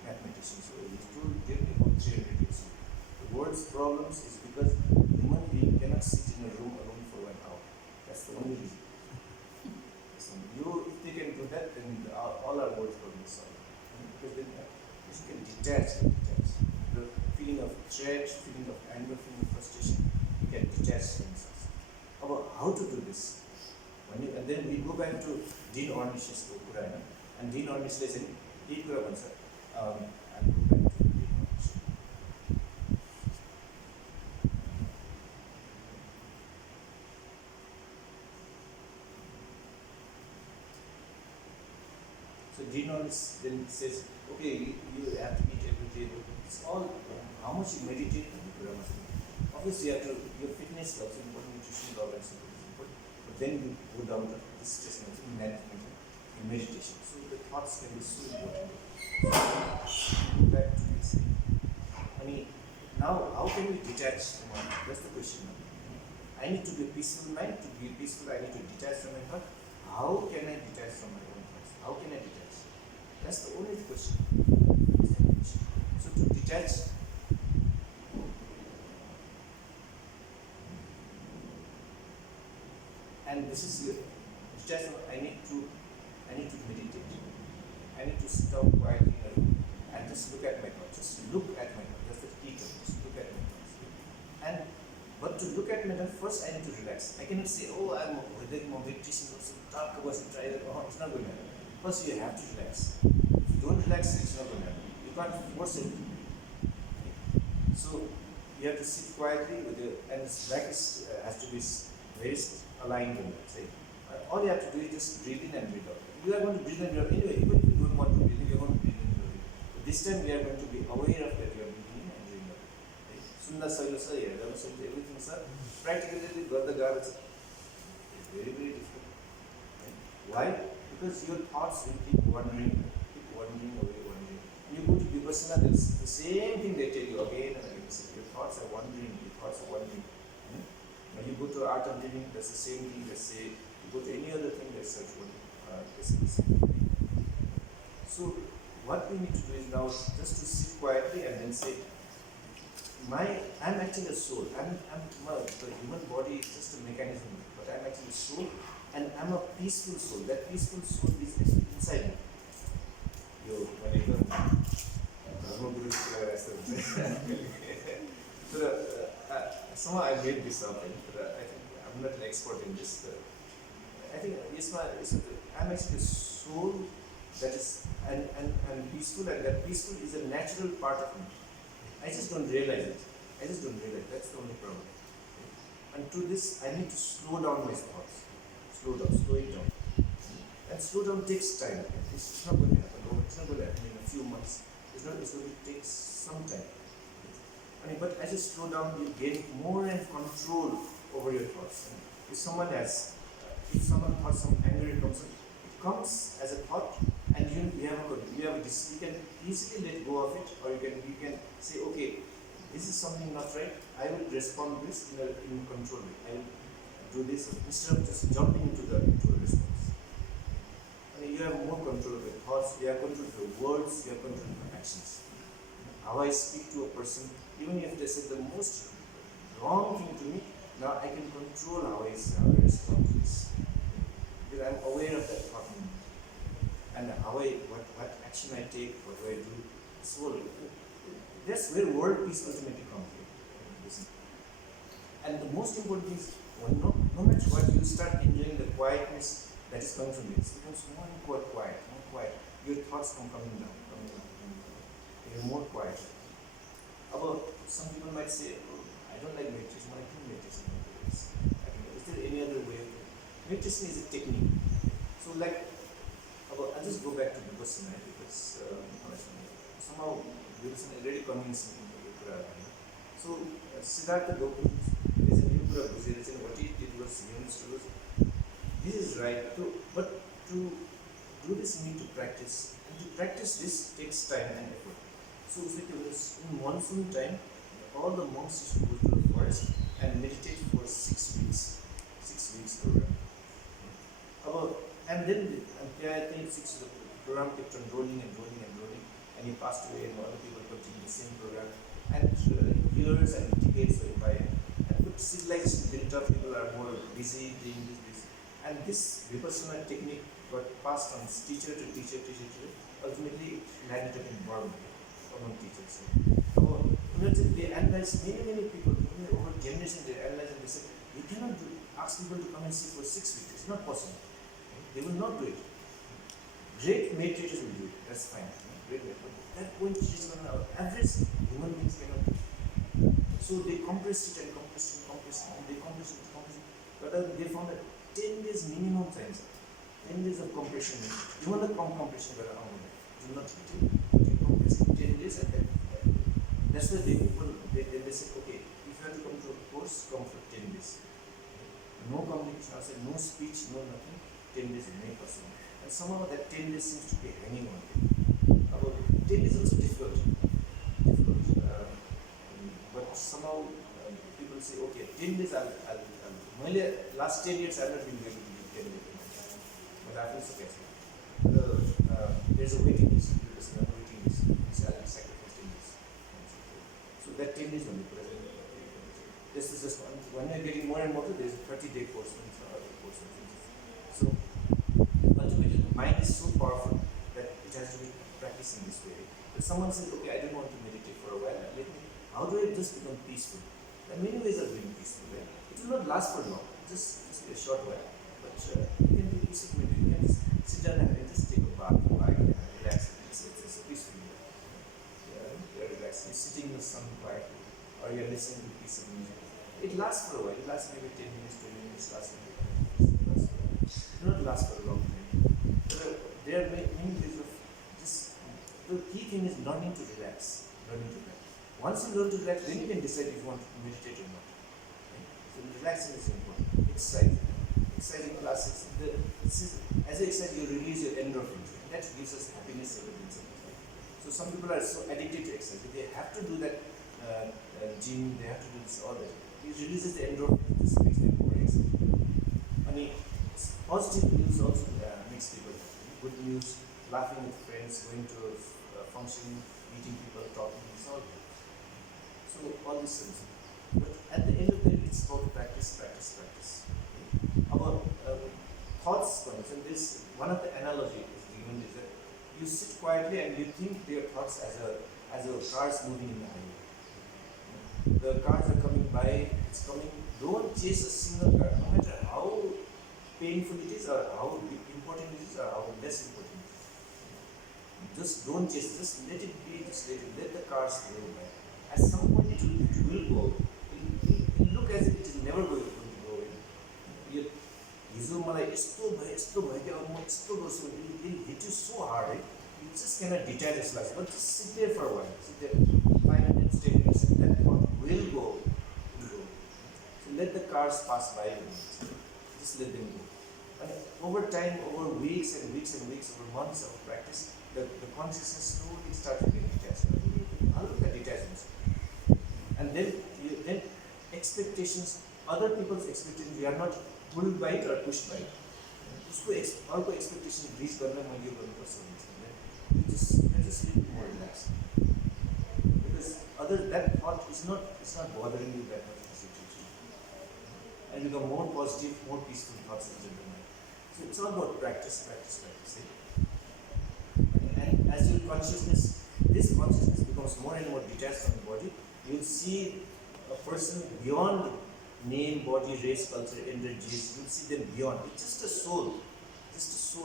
mathematician. So he told me about 300 years ago. The world's problems is because human being cannot sit in a room alone for 1 hour. That's the only reason. So if they can do that, then all our world's problems solved. Because then if you can detach. The feeling of dread, feeling of anger, feeling of frustration, you can detach themselves. About how to do this? And then we go back to Dean Ornish's Qur'an, and Dean Ornish says, and go back to Dean Ornish. neurologist then says, okay, you have to eat every day. It's all how much you meditate and you put obviously you have to, your fitness is also important, nutrition is also important, but then you go down to this stress management and meditation. So the thoughts can be so important. Back to this. I mean, now how can we detach from our, that's the question now. I need to be a peaceful mind. To be peaceful, I need to detach from my thought. How can I detach from my own thoughts? How can I detach? That's the only question. So to detach, and this is detach from, I need to meditate. I need to sit down quietly in a room and just look at my thoughts. Just look at my thoughts. That's the key term. Just look at my thoughts. And but to look at my thoughts, first I need to relax. I cannot say, oh, I'm with my meditation, talk about it, try it. Oh, it's not going to happen. First you have to relax. If you don't relax, it's not going to happen. You can't force it. So you have to sit quietly with your, and the back has to be very aligned with it. Say, all you have to do is just breathe in and breathe out. You are going to breathe in and breathe out anyway, even if you don't want to breathe in, you are going to breathe in and breathe out. But this time we are going to be aware of that you are breathing in and breathing out. Sunda Sayo Sa, everything, sir. Practically, Gada Gada, it's very, very difficult. Right? Why? Because your thoughts will keep wandering away. And you go to Vipassana, there's the same thing they tell you again and again. Your thoughts are wandering. When you go to art of living, that's the same thing they say. You go to any other thing, that's such one. So what we need to do is now just to sit quietly and then say, I'm actually a soul. The human body is just a mechanism, but I'm actually a soul, and I'm a peaceful soul. That peaceful soul is inside me. Somehow I made this up, but I think I'm not an expert in this. I think I'm actually a soul that is and peaceful, and that peaceful is a natural part of me. I just don't realize it. That's the only problem. And to this, I need to slow down my thoughts. Slow it down. And slow down takes time. It's not going to happen overnight. It's not going to happen in a few months. It's going to take some time. But as you slow down, you gain more and control over your thoughts. If someone thought some anger comes, it comes as a thought, and you can easily let go of it, or you can say, okay, this is something not right. I will respond to this in a controlled way. I will do this instead of just jumping into a response. You have more control of your thoughts. You have control of your words. You have control of your actions. How I speak to a person, even if they say the most wrong thing to me, now I can control how I respond to this. Because I'm aware of that thought. And what action I take, what do I do. So that's where world peace ultimately comes. And the most important thing is, no matter what, you start enjoying the quietness that is coming from this. It becomes more quiet. Your thoughts coming down. You're more quiet. Some people might say, oh, I don't like meditation. I do meditation. Is there any other way? Meditation is a technique. So I'll just go back to Vipassana, because somehow Vipassana is really convincing me. So Siddhartha Gautama is a new Buddha. What he did was this is right. But to do this, you need to practice. And to practice this takes time and effort. So in monsoon time, all the monks used to go to the forest and meditate for 6 weeks. 6 weeks program. And then I think the program kept on rolling, and he passed away, and other people continued the same program. And years and decades went by, and civilization built up, people are more busy doing this. And this Vipassana technique got passed on teacher to teacher. Ultimately, it landed up in Burma among teachers. They analyzed many people, over generations they analyzed, and they said, you cannot ask people to come and sit for 6 weeks. It's not possible. They will not do it. Great meditators will do it. That's fine. Great meditators. That point is on average human beings cannot do it. So they compressed it and compressed it. But they found that 10 days minimum time. 10 days of compression, even the compression were around, do not hit it, but you compress it 10 days and then that's why they say, okay, if you have to come to a course, come for 10 days. No communication outside, no speech, no nothing, 10 days is very possible. And somehow that 10 days seems to be hanging on them. About 10 days also difficult. But somehow people say, okay, 10 days I'll last 10 years I've not been able to do 10 days. But I feel so careful. There's a waiting list, because another waiting list, which I'll sacrifice 10 days. So that 10 days only present. This is just one. When you're getting more and more, there's a 30-day course and other courses. So ultimately, the mind is so powerful that it has to be practiced in this way. But someone says, okay, I don't want to meditate for a while. How do I just become peaceful? There are many ways of being peaceful. Right? It will not last for long, just be a short while. But you can be peaceful. Maybe you can just sit down and just take a bath, lie, and relax. It's a peaceful way. You're relaxed. You're sitting in the sun quietly, or you're listening to peace of music. It lasts for a while. It lasts maybe 10 minutes, 20 minutes, lasts maybe 10 minutes. It will not last for a long time. There are many ways of just. The key thing is learning to relax. Once you learn to relax, then you can decide if you want to meditate or not. Right? So relaxing is important. Exercising classes. As I said, you release your endorphins. That gives us happiness. So some people are so addicted to exercise. They have to do that gym. They have to do this all that. It releases the endorphins. This makes them more excited. I mean, positive news also makes people happy. Good news, laughing with friends, going to a function, meeting people, talking, it's all good. So all these things. But at the end of the day, it's about practice. Our thoughts, for instance, this one of the analogy is given is that you sit quietly and you think your thoughts as a cars moving in the highway. The cars are coming by, it's coming. Don't chase a single car, no matter how painful it is, or how important it is, or how less important it is. Just don't chase, just let it be, let the cars go by. At some point it will go. It will look as if it is never going to go in. Hizo मलाई यस्तो भयो कि अब म यस्तो गर्छु भने it will hit you so hard, right? You just cannot detach this life. But just sit there for a while. Sit there 5 minutes, 10 minutes, and that thought will go. So let the cars pass by you. Just let them go. And over time, over weeks and weeks, over months of practice, the consciousness slowly starts getting detached. I'll look at detachments. And then expectations, other people's expectations, we are not pulled by it or pushed by it. उसको अर्को expectation reach गर्न म यो गर्नुपर्छ भन्छ you just need to be more relaxed, because that thought is not bothering you that much in the situation, and you become more positive, more peaceful thoughts in the mind. So it's all about practice. And as your this consciousness becomes more and more detached from the body, you'll see a person beyond name, body, race, culture, energies. You'll see them beyond. It's just a soul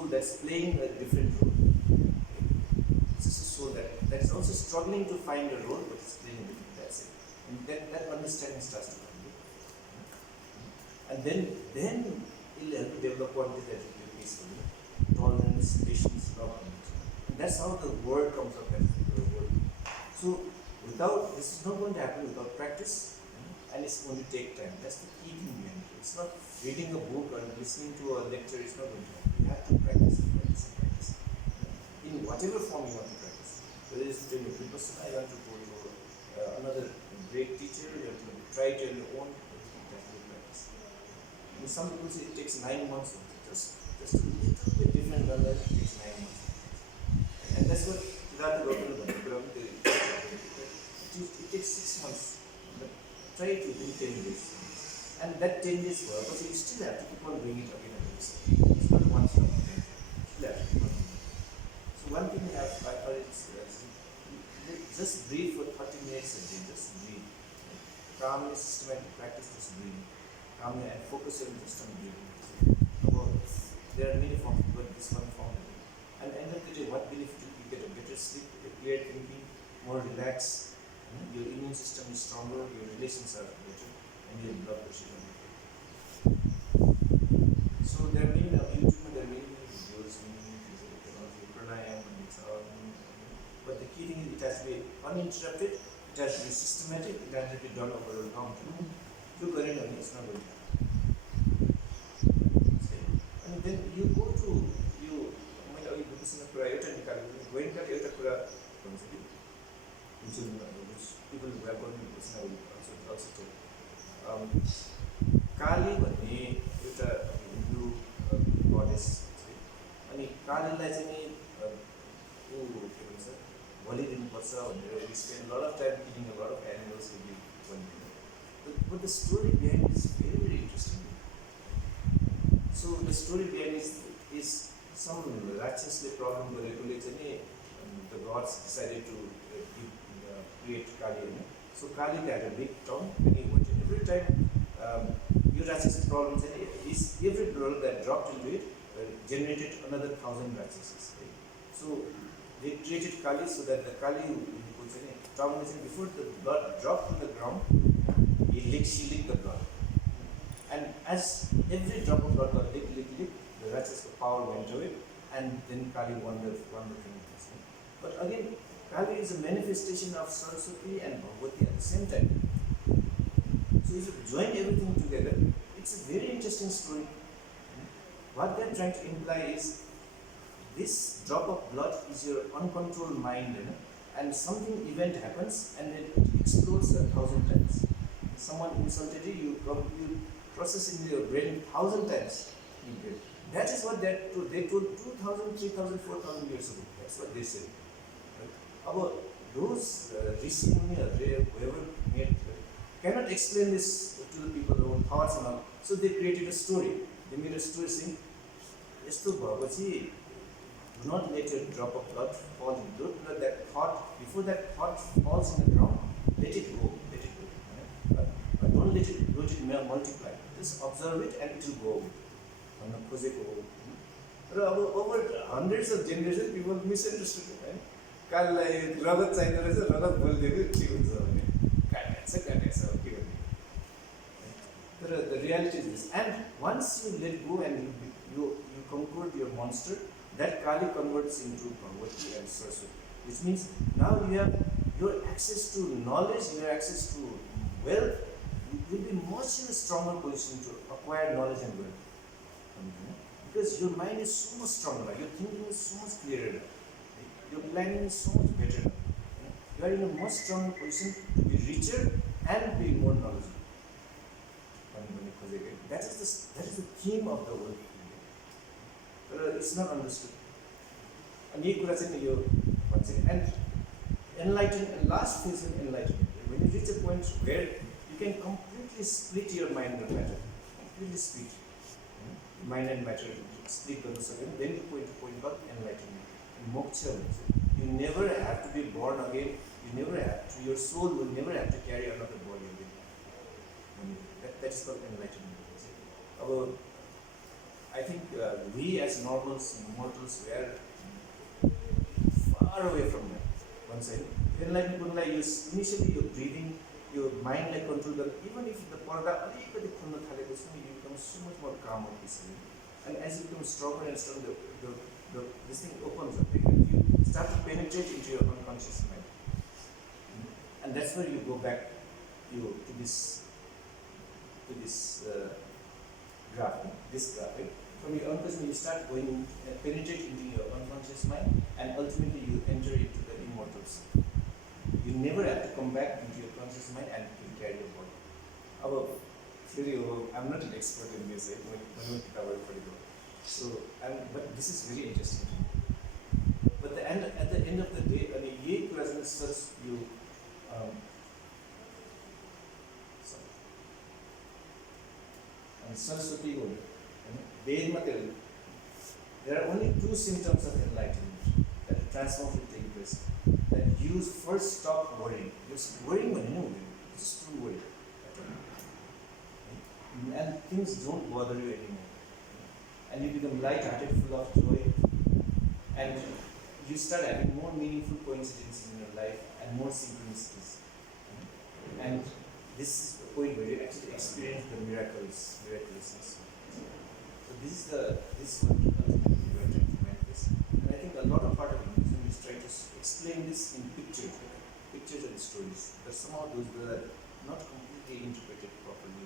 that's playing a different role. It's just a soul that is also struggling to find a role, but it's playing a different. That's it. And that understanding starts to come. And then it'll help to develop qualities that will be peaceful. Tolerance, patience, love. And that's how the word comes up. So this is not going to happen without practice, and it's going to take time. That's the key thing behind it. It's not reading a book or listening to a lecture. It's not going to happen. You have to practice. In whatever form you want to practice. Whether it's to your person, I want to go to another great teacher, you have to try it on your own, that's good practice. And some people say it takes 9 months. Just a little bit different than that, it takes 9 months. And that's what Tuladhar it takes 6 months. But try it within 10 days. And that 10 days work, because you still have to keep on doing it again and again. It's not one stop. You still have to keep on doing it. So one thing I heard is just breathe for 30 minutes a day. Just breathe. Calmly, systematic practice, just breathe. Calmly and focus on just on breathing. There are many forms, but this one form. And end of the day, what benefit you get? A better sleep, a clear thinking, more relaxed. Your immune system is stronger, your relations are better, and your blood pressure is better. So there are many YouTube, there are many has to be uninterrupted, it has to be systematic, it has to be done over a long time. If you go in, it's not going to happen. And then you go to, मैले अघि बुझ्न कुरा एउटा निकाल्नु गोइन्का एउटा कुरा भन्छ कि people who have gone to also काली भन्ने एउटा हिन्दू गडेस अनि कालीलाई चाहिँ नि ऊ के भन्छ बलिदिनुपर्छ भनेर we spend a lot of time killing a lot of animals to give one. But the story behind it is very, very interesting. So the story behind is some राक्षसले problem गरेकोले चाहिँ नि the gods decided to create Kali. So Kali had a big tongue and he went in. Every time your Rakshasa problem is every blow that dropped into it generated another 1,000 Rakshasas. Right? So they created Kali so that the Kali tongue is before the blood dropped to the ground, she licked the blood. And as every drop of blood got licked, the Rakshasa power went away and then Kali won the thing. But again, Kali is a manifestation of Saraswati and Bhagavati at the same time. So if you join everything together, it's a very interesting story. What they're trying to imply is this drop of blood is your uncontrolled mind, and something event happens and it explodes 1,000 times. Someone insulted you, you process in your brain 1,000 times. That is what they told 2,000, 3,000, 4,000 years ago. That's what they said. About those Rishi Muni, whoever made, cannot explain this to the people, their own thoughts and all. So they created a story. They made a story saying, do not let your drop of blood fall in. Don't let that thought, before that thought falls in the ground, let it go. But don't let it multiply. Just observe it and it will go away. Over hundreds of generations, people misunderstood it. Right? काललाई रगत चाहिँदो रहेछ रगत बोलिदिएको के हुन्छ भने काटेछ के गर्ने तर the reality is this, and once you let go and you conquer your monster, that Kali converts into Bhagavati and Saraswati, which means now you have your access to knowledge, your access to wealth, you will be much in a stronger position to acquire knowledge and wealth, because your mind is so much stronger, your thinking is so much clearer. Your planning is so much better. You are in a much stronger position to be richer and be more knowledgeable. That is the theme of the world. It's not understood. And enlightenment, last phase in enlightenment, when you reach a point where you can completely split your mind and matter, completely split mind and matter, split them, then you point called enlightenment. Moksha, you never have to be born again, your soul will never have to carry another body again. That is called enlightenment. I think we as normals, mortals, we are far away from that. One side. Enlightenment, initially you're breathing, your mind like control, even if the parda, you become so much more calm and peaceful. And as you become stronger and stronger, this thing opens up and you start to penetrate into your unconscious mind. And that's where you go back to this graph. Right? From your unconscious mind, you start going and penetrate into your unconscious mind, and ultimately you enter into the immortals. You never have to come back into your conscious mind and you carry your body. I'm not an expert in this, but this is really interesting. But at the end of the day, ye presence such you. And Saraswati, there are only two symptoms of enlightenment that transformation will take place. That you first stop worrying. Just worrying when you know, just too worried. And things don't bother you anymore. And you become light-hearted, full of joy. And you start having more meaningful coincidences in your life and more synchronicities. And this is the point where you actually experience the miraculousness. So this is what ultimately we are trying to manifest. And I think a lot of part of Hinduism is trying to to explain this in pictures and stories. But somehow those were not completely interpreted properly.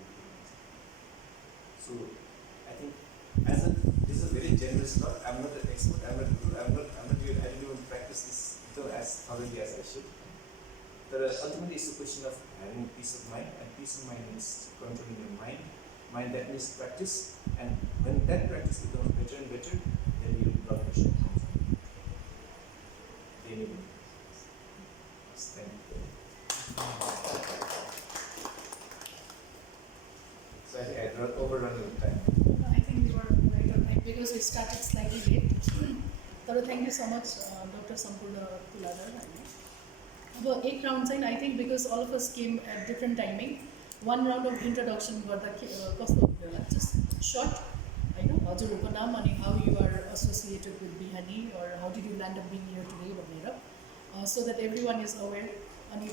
So I think this is a very generous talk. I'm not an expert. I didn't even practice this as thoroughly as I should. But ultimately, it's a question of having peace of mind, and peace of mind means controlling your mind. Mind that means practice, and when that practice becomes better and better, then your blood pressure comes down. Anyway, thank you. So I think I overrun your time. I think we were right on time because we started slightly late. So thank you so much, Dr. Sampurna Tuladhar. अब एक round चाहिँ I think because all of us came at different timing, one round of introduction गर्दा कस्तो हुन्थ्यो होला, just short, हैन, हजुरहरूको नाम अनि how you are associated with Bihani or how did you land up being here today भनेर, so that everyone is aware. अनि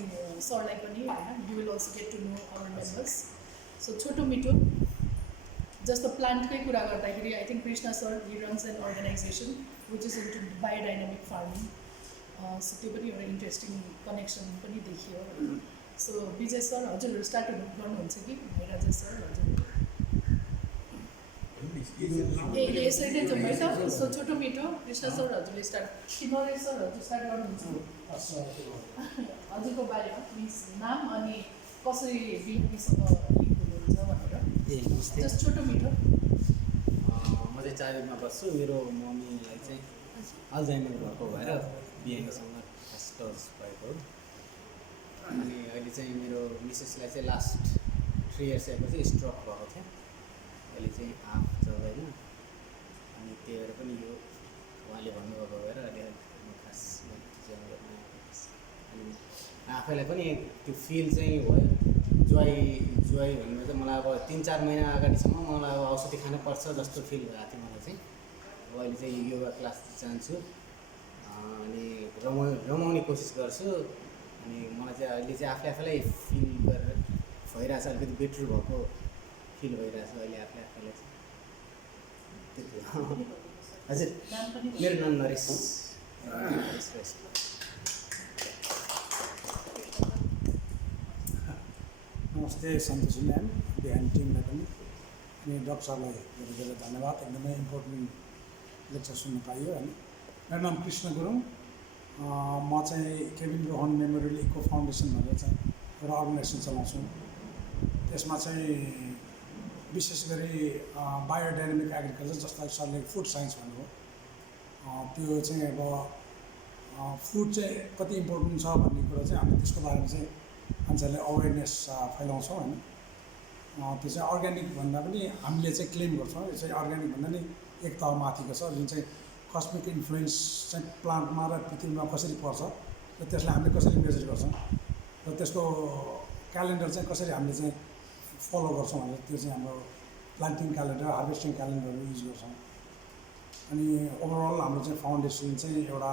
सरलाई पनि हैन, you will also get to know our members. So छोटो मिठो जस्तो प्लान्टकै कुरा गर्दाखेरि I think Krishna sir, he runs an organization which is into biodynamic farming. So त्यो पनि एउटा इन्ट्रेस्टिङ कनेक्सन पनि देखियो. सो विजय सर हजुरहरू स्टार्ट गर्नुहुन्छ कि राजेश सर हजुर? यसरी नै जाउँ है त. सो छोटो मिठो कृष्ण सर हजुरले स्टार्ट कि नरेश सर हजुर स्टार्ट गर्नुहुन्छ? हजुरको बारेमा प्लिज नाम अनि कसरी बिहानीसँग लिङ्क हुनुहुन्छ भनेर जस्ट छोटो मिठो. म चाहिँ चारैमा बस्छु. मेरो मम्मीलाई चाहिँ अल्जाइमर भएको भएर बिहानीसँग फर्स्ट डोज भएको हो. अनि अहिले चाहिँ मेरो मिसेसलाई चाहिँ लास्ट 3 इयर्स आएपछि स्ट्रोक भएको थियो. अहिले चाहिँ हाफ चल्दैन. अनि त्यही भएर पनि यो उहाँले भन्नुभएको भएर अहिले म खास ज्यान गर्न आएको. अनि आफैलाई पनि त्यो फिल चाहिँ भयो. जुवाई भन्नु चाहिँ मलाई अब 3-4 महिना अगाडिसम्म मलाई अब औषधि खानुपर्छ जस्तो फिल भएको थियो मलाई चाहिँ. अब अहिले चाहिँ योगा क्लास जान्छु अनि रमाउने कोसिस गर्छु. अनि मलाई चाहिँ अहिले चाहिँ आफैलाई फिल गरेर भइरहेछ, अलिकति बेटर भएको फिल भइरहेछ अहिले आफैलाई चाहिँ. त्यति हो. हजुर मेरो नाम नरेश. नमस्ते सन्तोषी म्याम, बिहानी टिमलाई पनि अनि डक्टर सरलाई धेरै धेरै धन्यवाद. एकदमै इम्पोर्टेन्ट लेक्चर सुन्न पाइयो. अनि मेरो नाम कृष्ण गुरुङ. म चाहिँ Kevin Rohan memorial eco foundation भनेर चाहिँ एउटा अर्गनाइजेसन चलाउँछु. त्यसमा चाहिँ विशेष गरी बायोडाइनामिक एग्रिकल्चर, जसलाई सरले फुड साइन्स भन्नुभयो, त्यो चाहिँ अब फुड चाहिँ कति इम्पोर्टेन्ट छ भन्ने कुरा चाहिँ हामी त्यसको बारेमा चाहिँ मान्छेहरूले अवेरनेस फैलाउँछौँ होइन. त्यो चाहिँ अर्ग्यानिक भन्दा पनि हामीले चाहिँ क्लेम गर्छौँ यो चाहिँ अर्ग्यानिक भन्दा नि एक तह माथिको छ, जुन चाहिँ कस्मिक इन्फ्लुएन्स चाहिँ प्लान्टमा र पृथ्वीमा कसरी पर्छ र त्यसलाई हामीले कसरी मेजर गर्छौँ र त्यसको क्यालेन्डर चाहिँ कसरी हामीले चाहिँ फलो गर्छौँ भनेर त्यो चाहिँ हाम्रो प्लान्टिङ क्यालेन्डर, हार्भेस्टिङ क्यालेन्डरहरू युज गर्छौँ. अनि ओभरअल हाम्रो चाहिँ फाउन्डेसन चाहिँ एउटा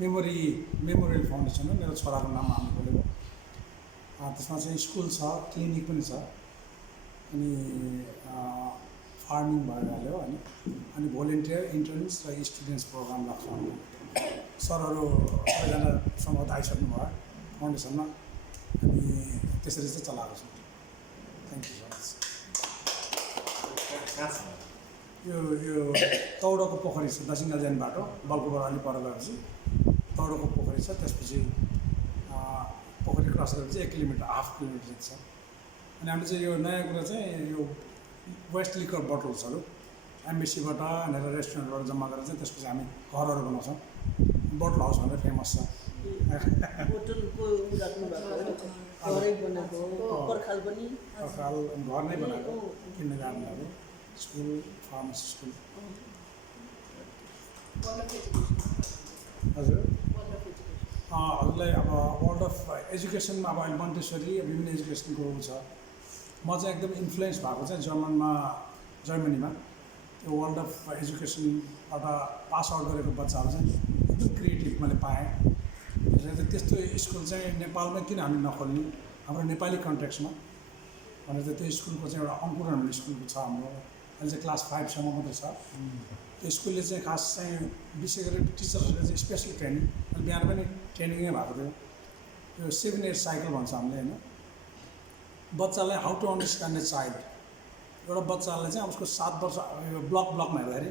मेमोरियल फाउन्डेसन हो. मेरो छोराको नाम हामी खोलेको. त्यसमा चाहिँ स्कुल छ, क्लिनिक पनि छ, अनि फार्मिङ भइहाल्यो होइन. अनि भोलिन्टियर, इन्टर्न्स र स्टुडेन्ट्स प्रोग्राम राख्छौँ हामी. सरहरू सबैजना सम्भवतः आइसक्नु भयो फाउन्डेसनमा. अनि त्यसरी चाहिँ चलाएको छौँ. Thank you so much. यो तौडोको पोखरी छ, दक्षिण जाने बाटो बल्कोबाट अलि पर गएपछि तौडोको पोखरी छ. त्यसपछि पोखरी क्रस गरेपछि 1 किलोमिटर, हाफ किलोमिटर छ. अनि हामीले चाहिँ यो नयाँ कुरा चाहिँ यो वेस्ट लिकर बोटल्सहरू एम्बेसीबाट भनेर रेस्टुरेन्टबाट जम्मा गरेर चाहिँ त्यसपछि हामी घरहरू बनाउँछौँ. बोटल हाउस भनेर फेमस छ. बोटलको राख्नु भएको घरै बनाएको पर्खाल पनि पर्खाल घर नै बनाएको किन्न गार्डनहरू, स्कुल, फार्मेसी स्कुल. हजुर हजुरलाई अब वर्ल्ड अफ एजुकेसनमा अब अहिले मन्टेसरी विभिन्न एजुकेसनको छ. म चाहिँ एकदम इन्फ्लुएन्स भएको चाहिँ जर्मनीमा त्यो वर्ल्ड अफ एजुकेसनबाट पास आउट गरेको बच्चाहरू चाहिँ एकदम क्रिएटिभ मैले पाएँ. त्यस्तो स्कुल चाहिँ नेपालमै किन हामी नखोल्ने, हाम्रो नेपाली कन्टेक्स्टमा भनेर त्यो स्कुलको चाहिँ एउटा अङ्कुरण हुने स्कुलको छ हाम्रो. अहिले चाहिँ क्लास 5सम्म मात्रै छ। त्यो स्कुलले चाहिँ खास चाहिँ विशेष गरेर टिचर्सहरूले चाहिँ स्पेसल ट्रेनिङ, अहिले बिहान पनि ट्रेनिङै भएको थियो। यो 7 years साइकल भन्छ हामीले होइन। बच्चालाई how to understand the child, एउटा बच्चालाई चाहिँ उसको 7 वर्ष यो ब्लकमा हेर्दाखेरि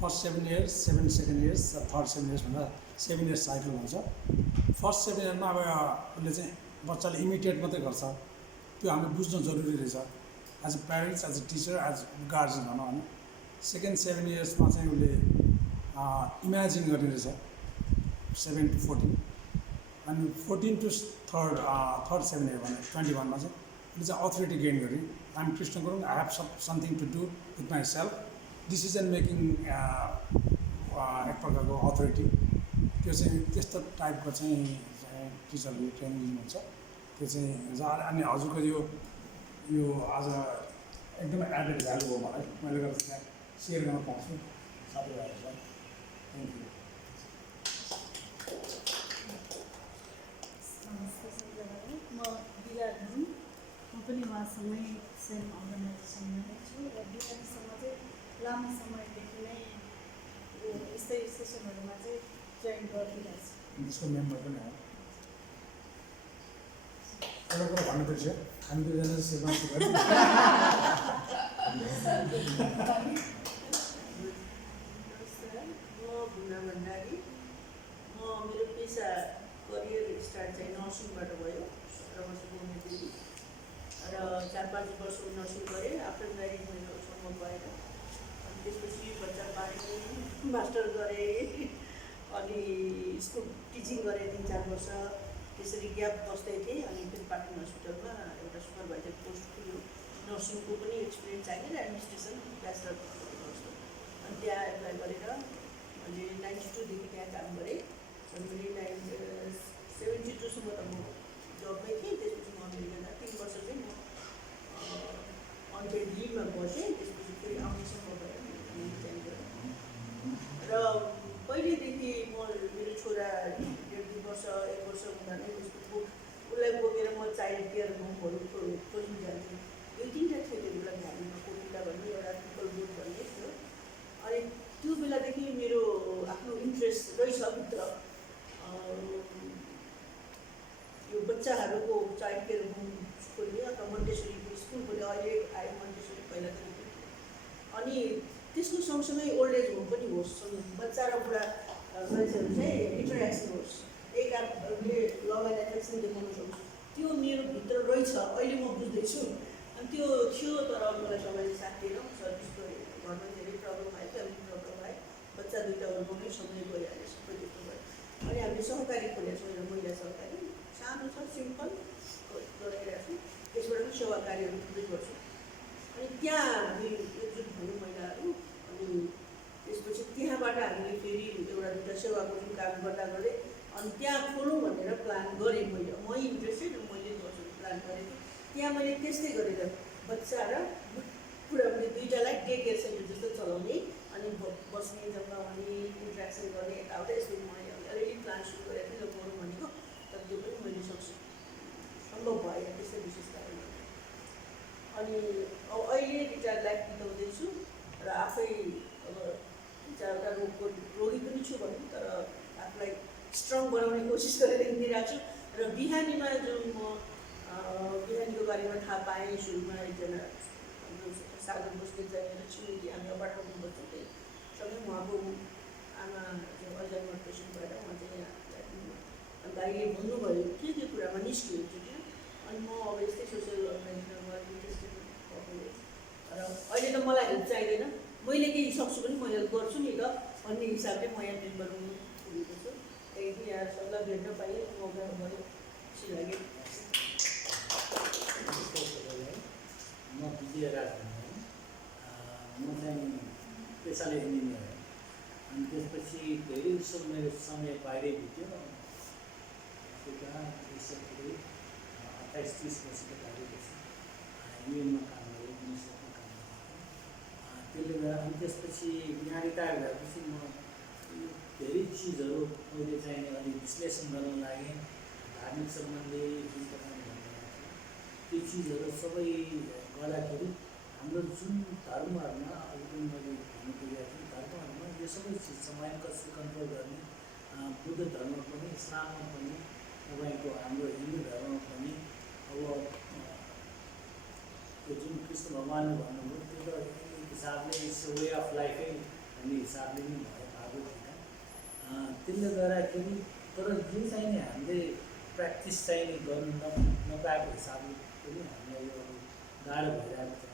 first 7 years, second years, third 7 years भन्दा 7 years साइकल भन्छ। फर्स्ट 7 yearsमा अब उसले चाहिँ बच्चाले इमिडिएट मात्रै गर्छ, त्यो हामीले बुझ्न जरुरी रहेछ as a parents, as a teacher, as guardian भनौँ होइन। सेकेन्ड 7 yearsमा चाहिँ उसले इमेजिन गर्ने रहेछ 7 to 14, अनि 14 to थर्ड 7 year भने 21मा चाहिँ उसले चाहिँ अथोरिटी गेन गरे। I'm Krishna Gurung, I have something to do with myself, decision making एक प्रकारको अथोरिटी। त्यो चाहिँ त्यस्तो टाइपको चाहिँ टिचरले ट्रेनिङ दिनुहुन्छ। त्यो चाहिँ अनि हजुरको यो आज एकदमै एडेड भ्यालु हो मलाई, मैले गर्दा त्यहाँ सेयर गर्न पाउँछु साथीभाइहरूलाई। Thank you. नमस्ते सबैजनालाई, म बिला हुँ। म पनि उहाँसँगै सेम अर्गनाइजेसनमा नै छु र बिहानीसँग चाहिँ लामो समयदेखि नै यस्तै सेसनहरूमा चाहिँ जोइन गरिरहेको छु। त्यसको मेम्बर पनि हो। एउटा कुरा भन्नुपर्छ, हामी दुईजना चाहिँ सेवा गर्छौँ। म भुना भण्डारी। म मेरो पेसा करियर स्टार्ट चाहिँ नर्सिङबाट भयो। 17 वर्षको उमेरदेखि र 4-5 वर्ष नर्सिङ गरेँ। आफ्टर म्यारिज मेरो सम्भव भएन, अनि त्यसपछि बच्चा पाएँ, मास्टर गरेँ, अनि स्कुल टिचिङ गरेँ 3-4 वर्ष। त्यसरी ग्याप बस्दै थिएँ, अनि फेरि पाटन हस्पिटलमा एउटा सुपरभाइजर पोस्ट खुल्यो। नर्सिङको पनि एक्सपिरियन्स चाहियो र एडमिनिस्ट्रेसन ब्याचलर जस्तो, अनि त्यहाँ एप्लाई गरेर मैले 92देखि त्यहाँ काम गरेँ। अनि मैले 72सम्म त म जबमै थिएँ। त्यसपछि म अमेरिका 3 वर्ष चाहिँ म अनपेड लिभमा बसेँ। त्यसपछि फेरि आउनेसम्म भएर मैले रिजाइन गरेँ। र पहिलेदेखि म मेरो छोरा 1.5 वर्ष 1 वर्ष हुँदा नै उसलाई बोकेर म चाइल्ड केयर होमहरू खोज्नु जान्थेँ। 2-3टा थियो त्यो बेला भ्यालीमा, कोकुला भन्ने एउटा पिपल बोट भन्ने थियो। अनि त्यो बेलादेखि मेरो आफ्नो इन्ट्रेस्ट रहेछ भित्र यो बच्चाहरूको चाइल्ड केयर होम खोल्ने अथवा मन्टेसरी स्कुल खोल्ने। अहिले आयो मन्टेसरी, पहिला त थियो। अनि त्यसको सँगसँगै ओल्ड एज होम पनि होस्, बच्चा र बुढा मान्छेहरू चाहिँ इन्टरेक्सन होस्, एकअर्काले लभ एन्ड एट्र्याक्सन देखाउन सक्छ, त्यो मेरो भित्र रहेछ। अहिले म बुझ्दैछु। अनि त्यो थियो, तर मलाई सबैले साथ दिएन। सर्भिसको घरमा धेरै प्रब्लम आयो, फ्यामिली प्रब्लम आयो, बच्चा 2टा हुर्काउनै समय गइहाल्यो, सबै त्यस्तो भयो। अनि हामीले सहकारी खोलेको छौँ, एउटा महिला सहकारी, सानो छ, सिम्पल गरिरहेको छौँ। त्यसबाट पनि सेवा कार्यहरू थुप्रै गर्छौँ। अनि त्यहाँ हामी एकजुट भयौँ महिलाहरू। अनि त्यसपछि त्यहाँबाट हामीले फेरि एउटा 2टा सेवाको जुन काम गर्दा गर्दै अनि त्यहाँ खोलौँ भनेर प्लान गरेँ। मैले इन्ट्रेस्टेड, मैले गर्छु प्लान गरेको। त्यहाँ मैले त्यस्तै गरेर बच्चा र बुढा पनि 2टालाई डे केयर सेन्टर जस्तो चलाउने, अनि बस्ने जग्गा भने इन्ट्रेक्सन गर्ने यताउता, यस्तो मैले अलिअलि प्लान सुरु गरेको थिएँ। गरौँ भनेको, तर त्यो पनि मैले सम्भव भएन त्यस्तो विशेष कारणले। अनि अब अहिले रिटायर्ड लाइफ बिताउँदैछु र आफै अब 4वटा रोगी पनि छु भनौँ, तर आफूलाई स्ट्रङ बनाउने कोसिस गरेर हिँडिरहेको छु। र बिहानीमा जुन म बिहानीको बारेमा थाहा पाएँ, सुरुमा एकजना सागर बस्ने चाहिँ मेरो छिमेकी, हामी अपार्टमेन्टमा बस्छौँ। त्यही सँगै उहाँको आमा चाहिँ अल्जाइमर पेसेन्ट भएर उहाँ चाहिँ यहाँ अन्त अहिले भन्नुभयो के कुरामा निस्क्यो एकचोटि। अनि म अब यस्तै सोसियल अर्गनाइजेसनमा इन्ट्रेस्टेड भएको। र अहिले त मलाई हेल्प चाहिँदैन, मैले केही सक्छु भने म हेल्प गर्छु नि त भन्ने हिसाबले म यहाँ मेम्बर हुनु पुगेको छु। त्यही यहाँ सबलाई भेट्न पाएँ, मौका भयो, खुसी लाग्यो। म विजय राज भनौँ। म चाहिँ पेसाले इन्जिनियर हो। अनि त्यसपछि धेरै जसो मेरो समय बाहिरै बित्यो। रिसेन्टली 28-30 वर्षको बाहिर बसेँ। युएनमा काम गरेँ, युनिसेफमा काम गरेँ। त्यसले गर्दा अनि त्यसपछि यहाँ रिटायर भएपछि म धेरै चिजहरू मैले चाहिने अलिक विश्लेषण गर्न लागेँ। धार्मिक सम्बन्धी जुन प्रकारले भनिरहेको छ त्यो चिजहरू सबै गर्दाखेरि हाम्रो जुन धर्महरूमा अघि मैले भन्नु पुगेको थिएँ धर्महरूमा यो सबै चिज छ माइन्ड कसरी कन्ट्रोल गर्ने बुद्ध धर्म पनि इस्लाममा पनि तपाईँको हाम्रो हिन्दू धर्ममा पनि अब त्यो जुन कृष्ण भगवान्ले भन्नुभयो त्यो त एक हिसाबले इट्स वे अफ लाइफै भन्ने हिसाबले नै भएको थिएन त्यसले गर्दाखेरि तर यो चाहिँ नि हामीले प्र्याक्टिस चाहिँ नि गर्नु नपाएको हिसाबले पनि हामीलाई यो गाह्रो भइरहेको छ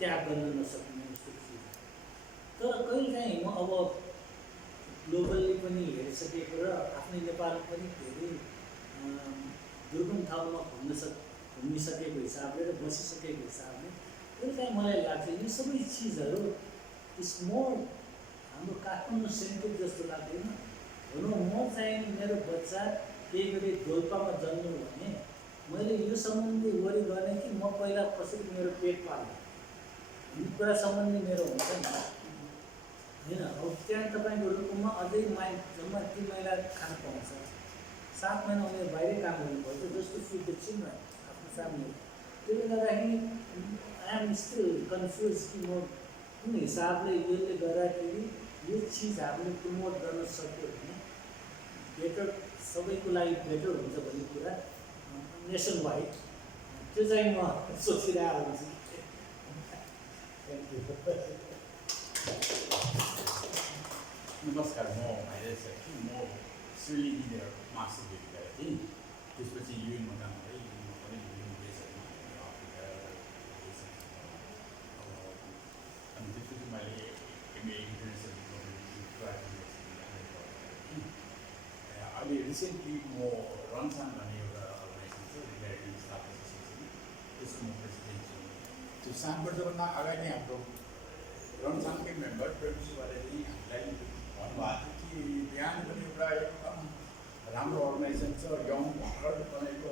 त्याग गर्न नसक्ने जस्तो चिज तर कहिलेकाहीँ म अब ग्लोबल्ली पनि हेरिसकेको र आफ्नै नेपालमा पनि धेरै दुर्गम ठाउँमा घुमिसकेको हिसाबले र बसिसकेको हिसाबले कहिलेकाहीँ मलाई लाग्छ यो सबै चिजहरू इज मोर हाम्रो काठमाडौँ सेन्ट्रिक जस्तो लाग्दैन भनौँ म चाहिँ मेरो बच्चा केही गरी डोल्पामा जन्म्यो भने मैले यो सम्बन्धी वरि गर्ने कि म पहिला कसरी मेरो पेट पाल्ने यो कुरा सम्बन्धी मेरो हुन्छ नि होइन अब त्यहाँ तपाईँको रुकुममा अझै जम्मा 3 महिना खान पाउँछ 7 महिना उनीहरू बाहिरै काम गर्नुपर्छ जस्तो फिल द चिल्ड्रेन आफ्नो फ्यामिली त्यसले गर्दाखेरि आई एम स्टिल कन्फ्युज कि म कुन हिसाबले यसले गर्दाखेरि यो चिज हामीले प्रमोट गर्न सक्यो भने बेटर सबैको लागि बेटर हुन्छ भन्ने कुरा नेसन वाइड त्यो चाहिँ म सोचिरहेको हुन्छु थ्याङ्क यू नमस्कार म भाइरस कि म सिलिगुडीबाट मास्टर डिग्री गरेको थिएँ त्यसपछि युएनमा काम गरेँ युएनमा पनि विभिन्न देशहरूमा अफ्रिका अनि त्यसपछि मैले एमए इन्टरनेसनल डिप्लोमेसी अहिले रिसेन्टली म रनसान भन्ने एउटा अर्गनाइजेसन छ रिगार्डिङ स्टाफ एसोसिएसन त्यसको म प्रेसिडेन्ट छु त्यो सानबटभन्दा अगाडि हाम्रो रनसानकै मेम्बर प्रेमसीबाट चाहिँ हामीलाई भन्नुभएको थियो कि बिहान पनि एउटा एकदम राम्रो अर्गनाइजेसन छ यङ भर्खर बनाएको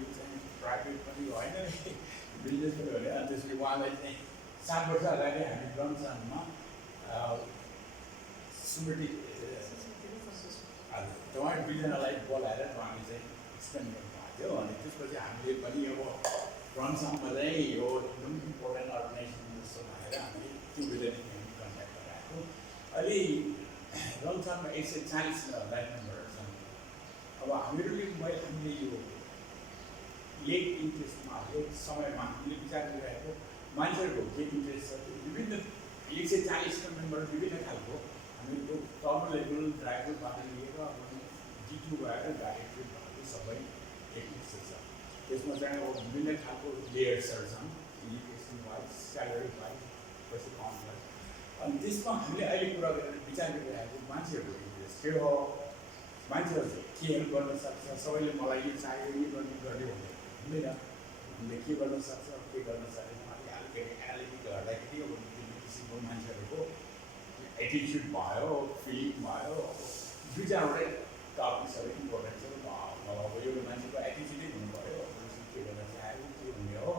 यो चाहिँ प्राइभेट पनि होइन बिजनेस पनि होइन अनि त्यसपछि उहाँलाई चाहिँ 7 वर्ष अगाडि हामी रनसानमा स्मृति तपाईँ दुईजनालाई बोलाएर उहाँले चाहिँ एक्सप्लेन गर्नुभएको थियो अनि त्यसपछि हामीले पनि अब रनसाममा चाहिँ यो एकदम इम्पोर्टेन्ट अर्गनाइजेसन जस्तो भनेर हामीले त्यो बेला कन्ट्याक्ट गराएको अहिले रनसाममा 140 लाइफ मेम्बरहरू छन् अब हामीले यो लेट इन्ट्रेस्टमा लेट समयमा हामीले विचार गरिरहेको मान्छेहरूको के इन्ट्रेस्ट छ त्यो विभिन्न 140 मेम्बर विभिन्न खालको हामीहरूको टर्म लेभल ड्राइभरबाट लिएर अब जिटु भएर डाइरेक्टर भएको सबै इन्ट्रेस्ट छ त्यसमा चाहिँ अब विभिन्न खालको लेयर्सहरू छन् एजुकेसन वाइज स्यालेरी वाइज पैसा काउन्ट वाइज अनि त्यसमा हामीले अहिले कुरा गरेर विचार गरिरहेको मान्छेहरूको इन्ट्रेस्ट के हो मान्छेहरू के हेल्प गर्न सक्छ सबैले मलाई यो चाहियो यो गर्ने हुँदैन हामीले के गर्न सक्छ के गर्न सक्दैन अलिकति एनालिटिक गर्दाखेरि अब किसिमको मान्छेहरूको एटिच्युड भयो फिलिङ भयो दुई चारवटै टपिक्सहरू इम्पोर्टेन्ट छ अब एउटा मान्छेको एटिच्युडै हुनु पऱ्यो के गर्न चाह्यो के हुने हो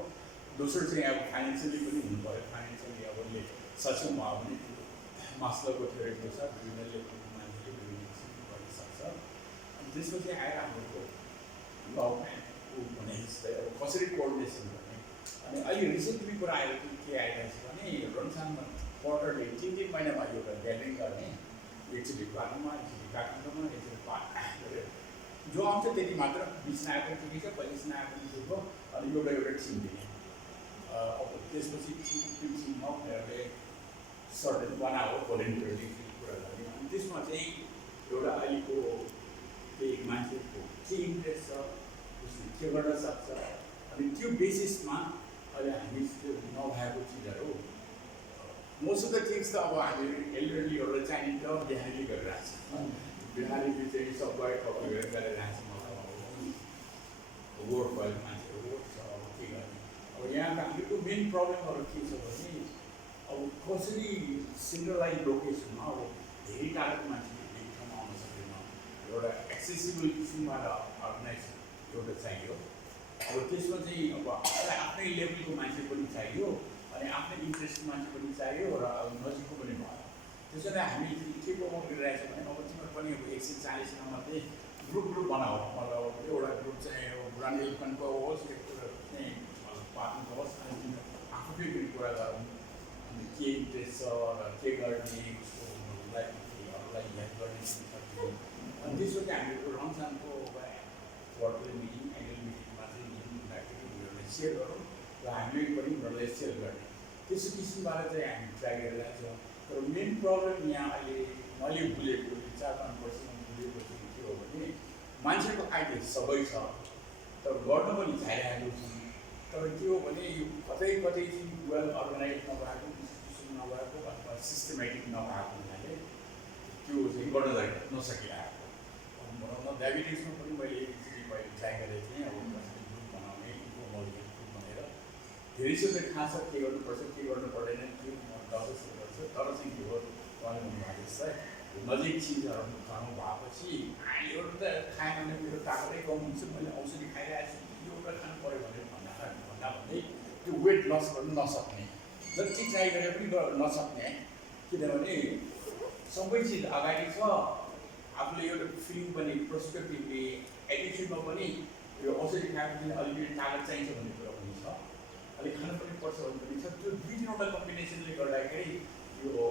दोस्रो चाहिँ अब फाइनेन्सियली पनि हुनु पऱ्यो फाइनेन्सियली अब उसले सक्षम भयो भने त्यो मास्लरको थ्योरीको छ विभिन्न लेभलको मान्छेले विभिन्न किसिमको गर्न सक्छ अनि त्यसपछि आएर हाम्रो गभर्मेन्टको भने जस्तै अब कसरी कोअर्डिनेसन गर्ने अनि अहिले रिसेन्टली कुरा आएर के आइरहेको छ भने रनसानमा क्वार्टरली 3 महिनामा एउटा ग्यादरिङ गर्ने एकचोटि बाटोमा एकचोटि काठमाडौँमा एकचोटि गरेर जो आउँछ त्यति मात्र बिचमा आएको ठिकै छ पहिलेसम्म आएको ठिक हो अनि एउटा टिम दिने अब त्यसपछि त्यो टिममा उनीहरूले सर्टेन बनायो भोलिन्टियरली कुरा गर्ने अनि त्यसमा चाहिँ एउटा अहिलेको त्यही मान्छेको के इन्ट्रेस्ट छ उसले के गर्न सक्छ अनि त्यो बेसिसमा अहिले हामी त्यो नभएको चिजहरू मोस्ट अफ द थिङ्स त अब हामी एल्डरली एउटा चाहिन्छ बिहारीले गरिरहेको छ बिहारीले चाहिँ सबै कपी गरिरहेको छ मलाई वर्क भएको मान्छेहरू वर्क छ अब के गर्ने अब यहाँ हामीको मेन प्रब्लमहरू के छ भने अब कसरी सेन्ट्रलाइज लोकेसनमा अब धेरै टाढाको मान्छेले धेरै ठाउँमा आउन सक्दैन एउटा एक्सेसिबल किसिमबाट अर्गनाइजेसन एउटा चाहियो अब त्यसमा चाहिँ अब आफ्नै लेभलको मान्छे पनि चाहियो अनि आफ्नै इन्ट्रेस्टको मान्छे पनि चाहियो र अब नजिकको पनि भयो त्यसैले हामी के प्रमोट गरिरहेको छ भने अब तिमीहरू पनि अब 140 मात्रै ग्रुप बनाऊ मतलब एउटा ग्रुप चाहिँ बुढानी एलिफेन्टको होस् एउटा चाहिँ पार्टनको होस् के इन्ट्रेस्ट छ र के गर्ने उसकोलाई अरूलाई हेल्प गर्ने सक्ने अनि त्यसपछि हामीहरू रमजानको क्वार्टरली मिटिङ एनुअल मिटिङमा चाहिँ मिटिङ हुँदाखेरि उनीहरूलाई सेयर गरौँ र हामीले पनि उनीहरूलाई सेयर गर्ने त्यस्तो किसिमबाट चाहिँ हामी ट्राई गरिरहेको छौँ तर मेन प्रब्लम यहाँ अहिले मैले बुझेको 4-5 वर्षमा बुझेको चाहिँ के हो भने मान्छेको आइडिया सबै छ तर गर्न पनि चाहिरहेको छौँ तर के हो भने यो कतै कतै चाहिँ वेल अर्गनाइज नभएको इन्स्टिट्युसन नभएको अथवा सिस्टमेटिक नभएको हुनाले त्यो चाहिँ गर्न नसकिरहेको भनौँ न डायबिटिक्समा पनि मैले एकचोटि मैले ट्राई गरेको थिएँ अब ग्रुप बनाउने इन्फोर्मल ग्रुप भनेर धेरै जसो थाहा छ के गर्नुपर्छ के गर्नु पर्दैन त्यो डक्टर्सले गर्छ तर चाहिँ के हो उहाँले भन्नुभएको जस्तै नजिक चिजहरू खानु भएपछि एउटा त खाएन भने मेरो तागतै कम हुन्छ मैले औषधि खाइरहेको छु एउटा खानु पऱ्यो भनेर भन्दा भन्दै त्यो वेट लस गर्नु नसक्ने जति ट्राई गरे पनि नसक्ने किनभने सबै चिज अगाडि छ आफूले एउटा फिलिङ पनि प्रोस्पेक्टिभली एटिट्युडमा पनि यो औषधि खाएपछि अलिकति तागत चाहिन्छ भन्ने कुरा पनि छ अलिक खानु पनि पर्छ भन्ने पनि छ त्यो 2-3वटा कम्बिनेसनले गर्दाखेरि यो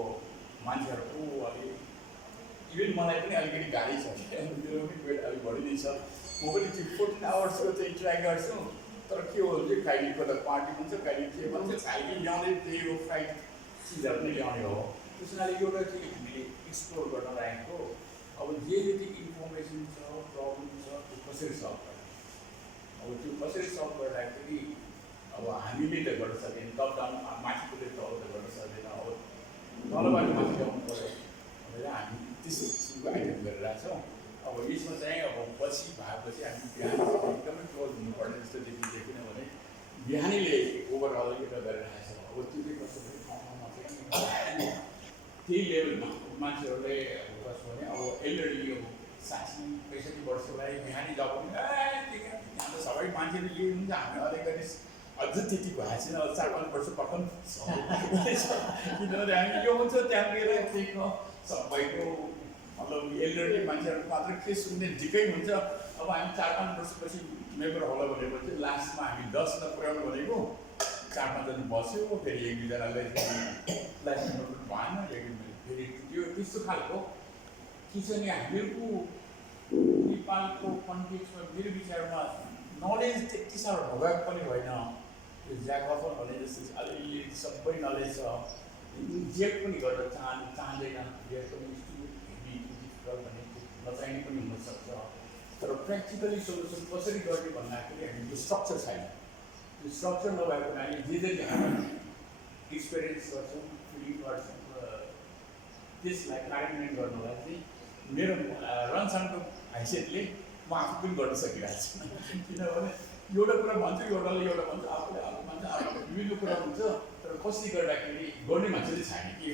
मान्छेहरूको अलिक इभन मलाई पनि अलिकति गाडी छ मेरो पनि वेट अलिक बढिदिन्छ म पनि त्यो 14 आवर्सको चाहिँ ट्राई गर्छु तर के हो भने कहिलेको त पार्टी हुन्छ कहिले के भन्छ कहिले ल्याउने त्यही हो फ्राइड चिजहरू नै ल्याउने हो त्यस हुनाले एउटा चाहिँ हामीले एक्सप्लोर गर्न लागेको अब जे जति इन्फर्मेसन छ प्रब्लम छ त्यो कसरी सल्भ गर्ने अब त्यो कसरी सल्भ गर्दाखेरि अब हामीले त गर्न सक्दैन टप डाउन माथिकोले त गर्न सक्दैन अब तलबाट माथि ल्याउनु पऱ्यो भनेर हामी त्यस्तो किसिमको आइटम गरिरहेको छौँ अब यसमा चाहिँ अब पछि भएपछि हामी बिहान एकदमै क्लोज हुनुपर्ने जस्तो देखिन्छ किनभने बिहानीले ओभरअल एउटा गरिरहेको छ अब त्यो चाहिँ कस्तो भने ठाउँ ठाउँमा चाहिँ त्यही लेभलमा मान्छेहरूले कस्तो भने अब एल्डरली अब 60-65 वर्षलाई बिहानी जब पनि हाम्रो सबै मान्छेले यही हुन्छ हामी अलिकति अझ त्यति भएको छैन 4-5 वर्ष पक्का किनभने हामी यो हुन्छ त्यहाँ गएर त्यहीको सबैको मतलब एल्डरली मान्छेहरू मात्र के सुन्ने ठिकै हुन्छ अब हामी 4-5 वर्षपछि मेम्बर होला भनेपछि लास्टमा हामी 10 पुर्याउनु भनेको 4-5 जना बस्यो फेरि 1-2 जनालाई लास्ट मेम्बर भएन फेरि त्यो त्यस्तो खालको किचन हामीहरूको नेपालको कन्टेक्समा मेरो विचारमा नलेज त्यति साह्रो नभएको पनि होइन त्यो ज्याकअप भने जस्तो अलिअलि सबै नलेज छ जेक पनि गर्न चाहँदैन जेक पनि भने नचाहिने पनि हुनसक्छ तर प्र्याक्टिकली सोल्युसन कसरी गर्ने भन्दाखेरि हामीले स्ट्रक्चर छैन त्यो स्ट्रक्चर नभएको हुनाले जे जति हामी एक्सपिरियन्स गर्छौँ फिलिङ गर्छौँ र त्यसलाई कार्यान्वयन गर्नलाई चाहिँ मेरो रनसाङको हैसियतले म आफू पनि गर्न सकिरहेको छु किनभने एउटा कुरा भन्छु एउटाले एउटा भन्छ आफूले अर्को भन्छ अर्को मिल्दो कुरा हुन्छ तर कसरी गर्दाखेरि गर्ने मान्छे चाहिँ छैन कि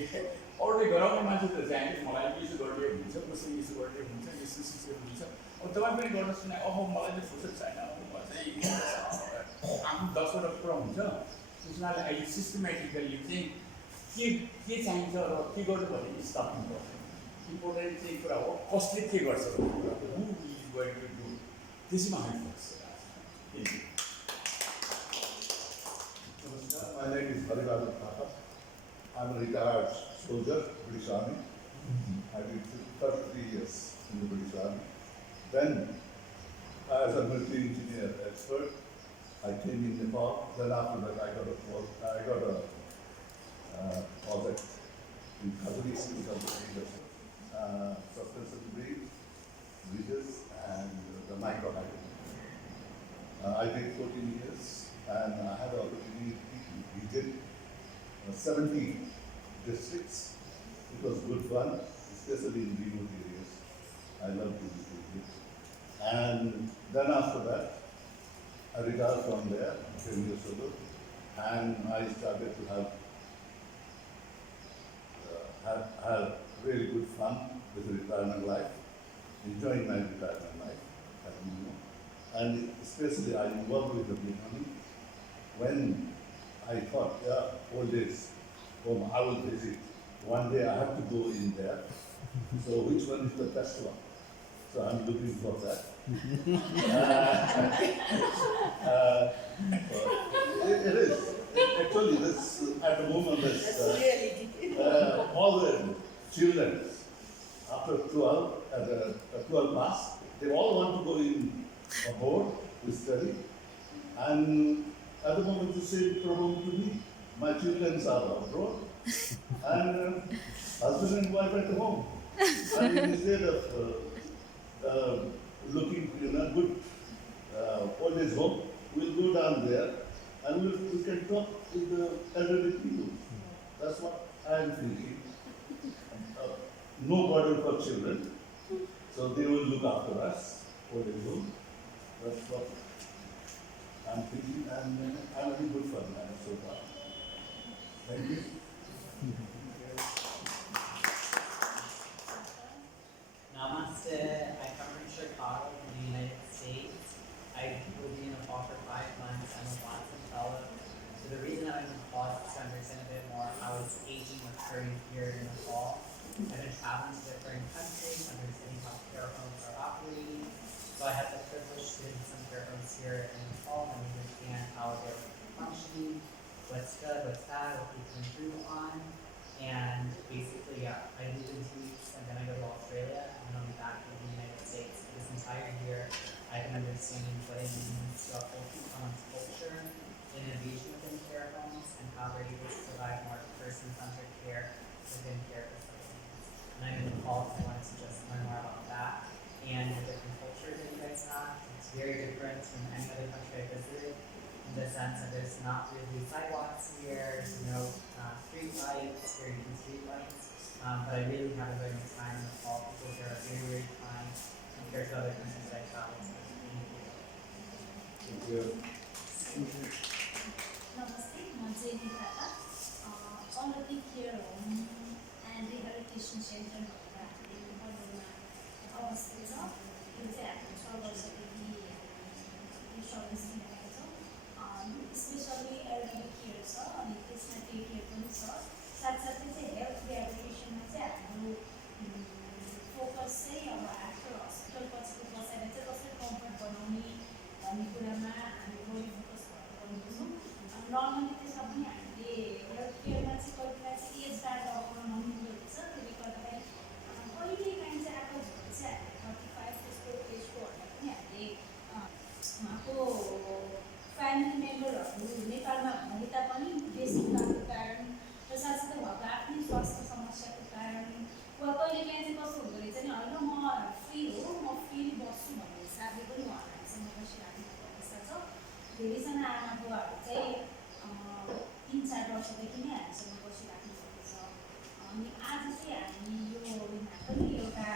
अरूले गराउने मान्छे त चाहिन्छ मलाई यसो गर्ने हुन्छ कसरी यसो गर्ने हुन्छ यस्तो सिस्टम हुन्छ अब तपाईँ पनि गर्न सुने अब मलाई चाहिँ फुर्सद छैन म चाहिँ आफ्नो 10वटा कुरा हुन्छ त्यस हुनाले अहिले सिस्टमेटिकल्ली चाहिँ के चाहिन्छ र के गर्नु भन्ने स्टार्टिङ गर्छ इम्पोर्टेन्ट चाहिँ कुरा हो कसले के गर्छ भन्ने कुरा हु इज गोइङ टु डु त्यसमा हामी focus My name is 𝐌𝐢𝐧𝐝 I'm a retired soldier, British Army. I did 33 years in the British Army. Then, as a military engineer expert, I came in Nepal. Then after that, I got a project in Cardiothoracic, suspension bridges, and the microhydrogen. I did 14 years, and I had the opportunity to visit 70 districts. It was good fun, especially in remote areas. I love to visit it. And then after that, I retired from there, 10 years ago, and I started to have really good fun with retirement life, enjoying my retirement life, as you know. And especially I involved with the Bihani when I thought, old days, I will visit. One day I have to go in there. So which one is the best one? So I'm looking for that. It is. Actually, this at at the moment, That's reality. all the children after 12, at the 12 pass, they all want to go in a board to study. And at the moment, the same problem to me. My children are abroad, and husband and wife at home. And instead of looking in a good old age home, we'll go down there and we can talk with the elderly people. That's what I'm thinking. No burden for children, so they will look after us, old age home. That's what I'm thinking, and I'm very good for that so far. Thank you. Namaste. I come from Chicago in the United States. I will be in Nepal for 5 months. I'm a Watson Fellow. So the reason I'm in Nepal is to understand a bit more how is aging occurring here in Nepal. I've been traveling to different countries, understanding how care homes are operating. So I had the privilege to visit some care homes here in Nepal and understand how they're functioning, what's good, what's bad, what we can improve on. And basically, yeah, I leave in 2 weeks and then I go to Australia and then I'll be back in the United States. This entire year, I've been understanding what it means to uphold Commons culture, innovation within care homes, and how they're able to provide more person-centered care within care facilities. And I'm in Nepal, so I wanted to just learn more about that and the different cultures that you guys have. It's very different from any other country I visited, in the sense that there's not really sidewalks here, there's no street lights, very few street lights. But I really have enjoyed my time in Nepal. People here are very, very kind compared to other countries that I traveled to. Thank you. नमस्ते म चाहिँ Nita already care home and rehabilitation centre भनेर हामीले नेपालमा अवस्थित छ यो चाहिँ हामीले 6 वर्षदेखि यो सर्भिस दिइरहेका छौँ स्पेसली एल्डरली केयर छ अनि त्यसमा डे केयर पनि छ साथसाथै चाहिँ हेल्थ रिहेबिलिटेसनमा चाहिँ हाम्रो फोकस चाहिँ अब आफ्टर हस्पिटल पछिको बसाइलाई चाहिँ कसरी कम्फर्ट बनाउने भन्ने कुरामा हामी बढी फोकस गरेको छौँ नर्मली त्यसमा पनि हामीले हेल्थ केयरमा चाहिँ कति बेला चाहिँ एज कार्ड अफर नमिल्दो रहेछ त्यसले गर्दाखेरि कहिले काहीँ चाहिँ आएको भने चाहिँ हामीले 35 त्यस्तो एजकोहरूलाई पनि हामीले उहाँको फ्यामिली मेम्बरहरू नेपालमा भए तापनि बेसी भएको कारण र साथसाथै उहाँको आफ्नै स्वास्थ्य समस्याको कारण वा कहिले काहीँ चाहिँ कस्तो हुँदो रहेछ नि होइन म फ्री हो म फ्री बस्छु भन्ने हिसाबले पनि उहाँहरू हामीसँग बसिराख्नु अवस्था छ धेरैजना आमा बुवाहरू चाहिँ 3-4 वर्षदेखि नै हामीसँग बसिराख्नु भएको छ अनि आज चाहिँ हामी यो यहाँ पनि एउटा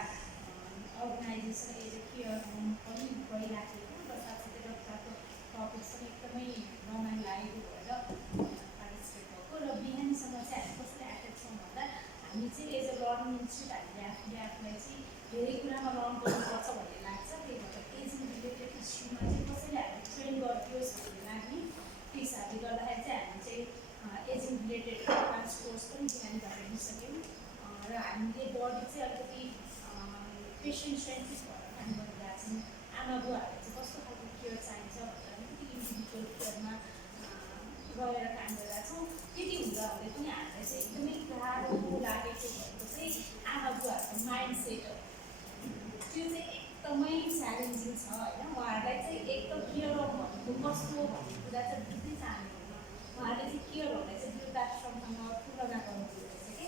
organisation as a care home पनि गइराखेको र साथसाथै रक्तको टपिक्स पनि एकदमै रमाइलो लागेको भएर पार्टिसिपेट भएको र बिहानीसँग चाहिँ हामी कसरी एटेच छौँ भन्दा हामी चाहिँ एज अ लर्निङ इन्स्टिट्युट हामीले आफूले आफूलाई चाहिँ धेरै कुरामा लर्न गर्नुपर्छ भन्ने लाग्छ त्यही भएर एजिङ रिलेटेड इस्युमा चाहिँ कसरी हामी ट्रेन गरिदियोस् भन्ने लाग्ने त्यो हिसाबले गर्दाखेरि चाहिँ हामी चाहिँ एजिङ रिलेटेड एडभान्स कोर्स पनि बिहानीबाट लिइसक्यौँ र हामीले बडी चाहिँ अलिकति पेसेन्ट सेन्ट्रिक भएर काम गरिरहेको छौँ आमा बुवाहरूले चाहिँ कस्तो खालको केयर चाहिन्छ भनेर अलिकति इन्डिभिजुअल केयरमा गएर काम गरिरहेको छौँ त्यति हुँदा हुँदै पनि हामीलाई चाहिँ एकदमै गाह्रो लागेको भनेको चाहिँ आमा बुवाहरूको माइन्ड सेट हो त्यो चाहिँ एकदमै च्यालेन्जिङ छ होइन उहाँहरूलाई चाहिँ एक त केयर भनेको कस्तो भन्ने कुरा चाहिँ बुझ्नै चाहनुहुन्न उहाँहरूले चाहिँ केयरहरूलाई चाहिँ वृद्धाश्रमसँग तुलना गर्नुहुँदो रहेछ कि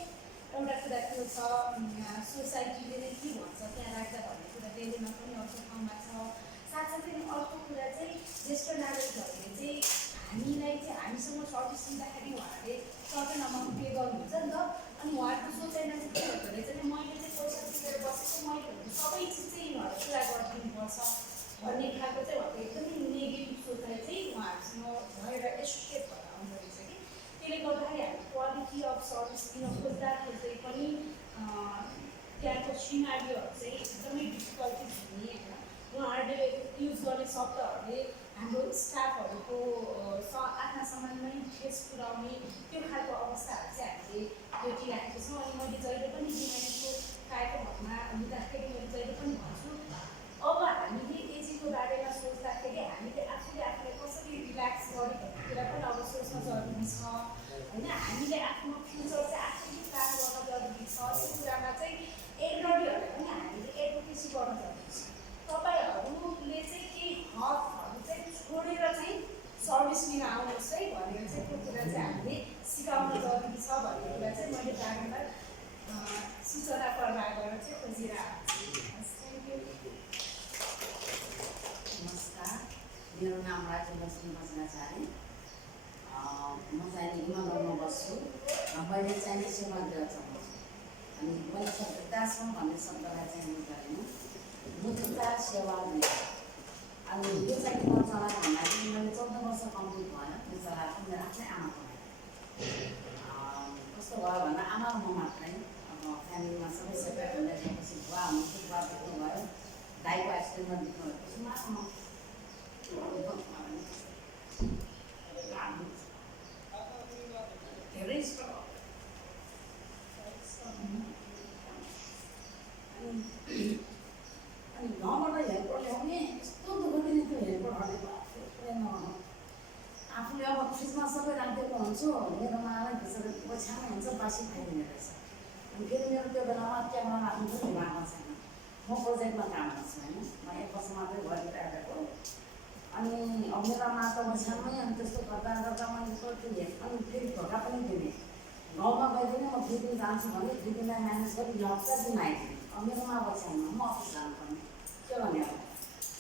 एउटा कुरा त्यो छ सोसाइटीले नै के भन्छ त्यहाँ राख्दा भन्ने कुरा दिल्लीमा पनि अर्को ठाउँमा छ साथसाथै अर्को कुरा चाहिँ ज्येष्ठ नागरिकहरूले चाहिँ हामीलाई चाहिँ हामीसँग सर्भिस दिँदाखेरि उहाँहरूले सर्टेन अमाउन्ट पे गर्नुहुन्छ नि त अनि उहाँहरूको सोचाइमा चाहिँ के हुँदो रहेछ भने मैले चाहिँ पैसा तिरेर बसेको मैले सबै चिज चाहिँ यिनीहरू पुरा गरिदिनुपर्छ भन्ने खालको चाहिँ उहाँको एकदमै नेगेटिभ सोचाइ चाहिँ उहाँहरूसँग भएर एसोसिएट भएर आउँदो रहेछ कि त्यसले गर्दाखेरि हामी क्वालिटी अफ सर्भिस दिन खोज्दाखेरि पनि त्यहाँको सिनारीहरू चाहिँ एकदमै डिफिकल्टिज हुने होइन उहाँहरूले युज गर्ने शब्दहरूले हाम्रो स्टाफहरूको आफ्ना सामानमै ठेस पुर्याउने त्यो खालको अवस्थाहरू चाहिँ हामीले भेटिराखेको छौँ अनि मैले जहिले पनि बिहानीको कार्यक्रमहरूमा हुँदाखेरि मैले जहिले पनि भन्छु अब हामीले एजिङको बारेमा सोच्दाखेरि हामीले आफूले आफूलाई कसरी रिल्याक्स गर्ने भन्ने कुरा पनि अब सोच्न जरुरी छ होइन हामीले चाहिँ त्यो कुरा चाहिँ हामीले सिकाउनु जरुरी छ भन्ने कुरा चाहिँ मैले बारम्बार सूचना प्रभागबाट चाहिँ खोजिरहेको छु। नमस्कार, मेरो नाम राजलक्ष्मी बस्नाचार्य। म चाहिँ हिमालयमा बस्छु र मैले चाहिँ सेवा दिन चाहन्छु। अनि मैले वृद्धाश्रम भन्ने शब्दलाई चाहिँ युज गरेन, मुद्दा सेवा दिने। अनि यो चाहिँ किन चलाएँ भन्दाखेरि मैले 14 वर्ष कम्प्लिट भयो त्यो चलाएको मेरो आफ्नै आमाको लागि। कस्तो भयो भन्दा आमा र म मात्रै, अब फ्यामिलीमा सबै सेपरेट हुँदै गएपछि बुवा हुनुहुन्थ्यो, बुवा बित्नु भयो, दाइको एक्सिडेन्टमा बित्नु भएपछि म धेरै अनि गाउँबाट हेल्पर ल्याउने यस्तो दुःख दिने त्यो हेल्परहरूले आफूले अब फ्रिजमा सबै राखिदिएको हुन्छु, मेरो मालाई त्यसरी ओछ्यामै हुन्छ, बासी खाइदिने रहेछ। अनि फेरि मेरो त्यो बेलामा क्यामेरा राख्नु पनि भएको छैन। म प्रोजेक्टमा काम गर्छु होइन, म 1 वर्ष मात्रै गरिरहेको। अनि अब मेरो मा त ओछ्यामै, अनि त्यस्तो गर्दा गर्दा मैले त्यो हेर् अनि फेरि धोका पनि दिने। गाउँमा गइदिने म 3 दिन जान्छु भने 3 दिनलाई म्यानेज गरी हप्ता दिन आइदिने। अब मेरो मा ओछ्याइमा म अफिस जानुपर्ने के गर्ने अब।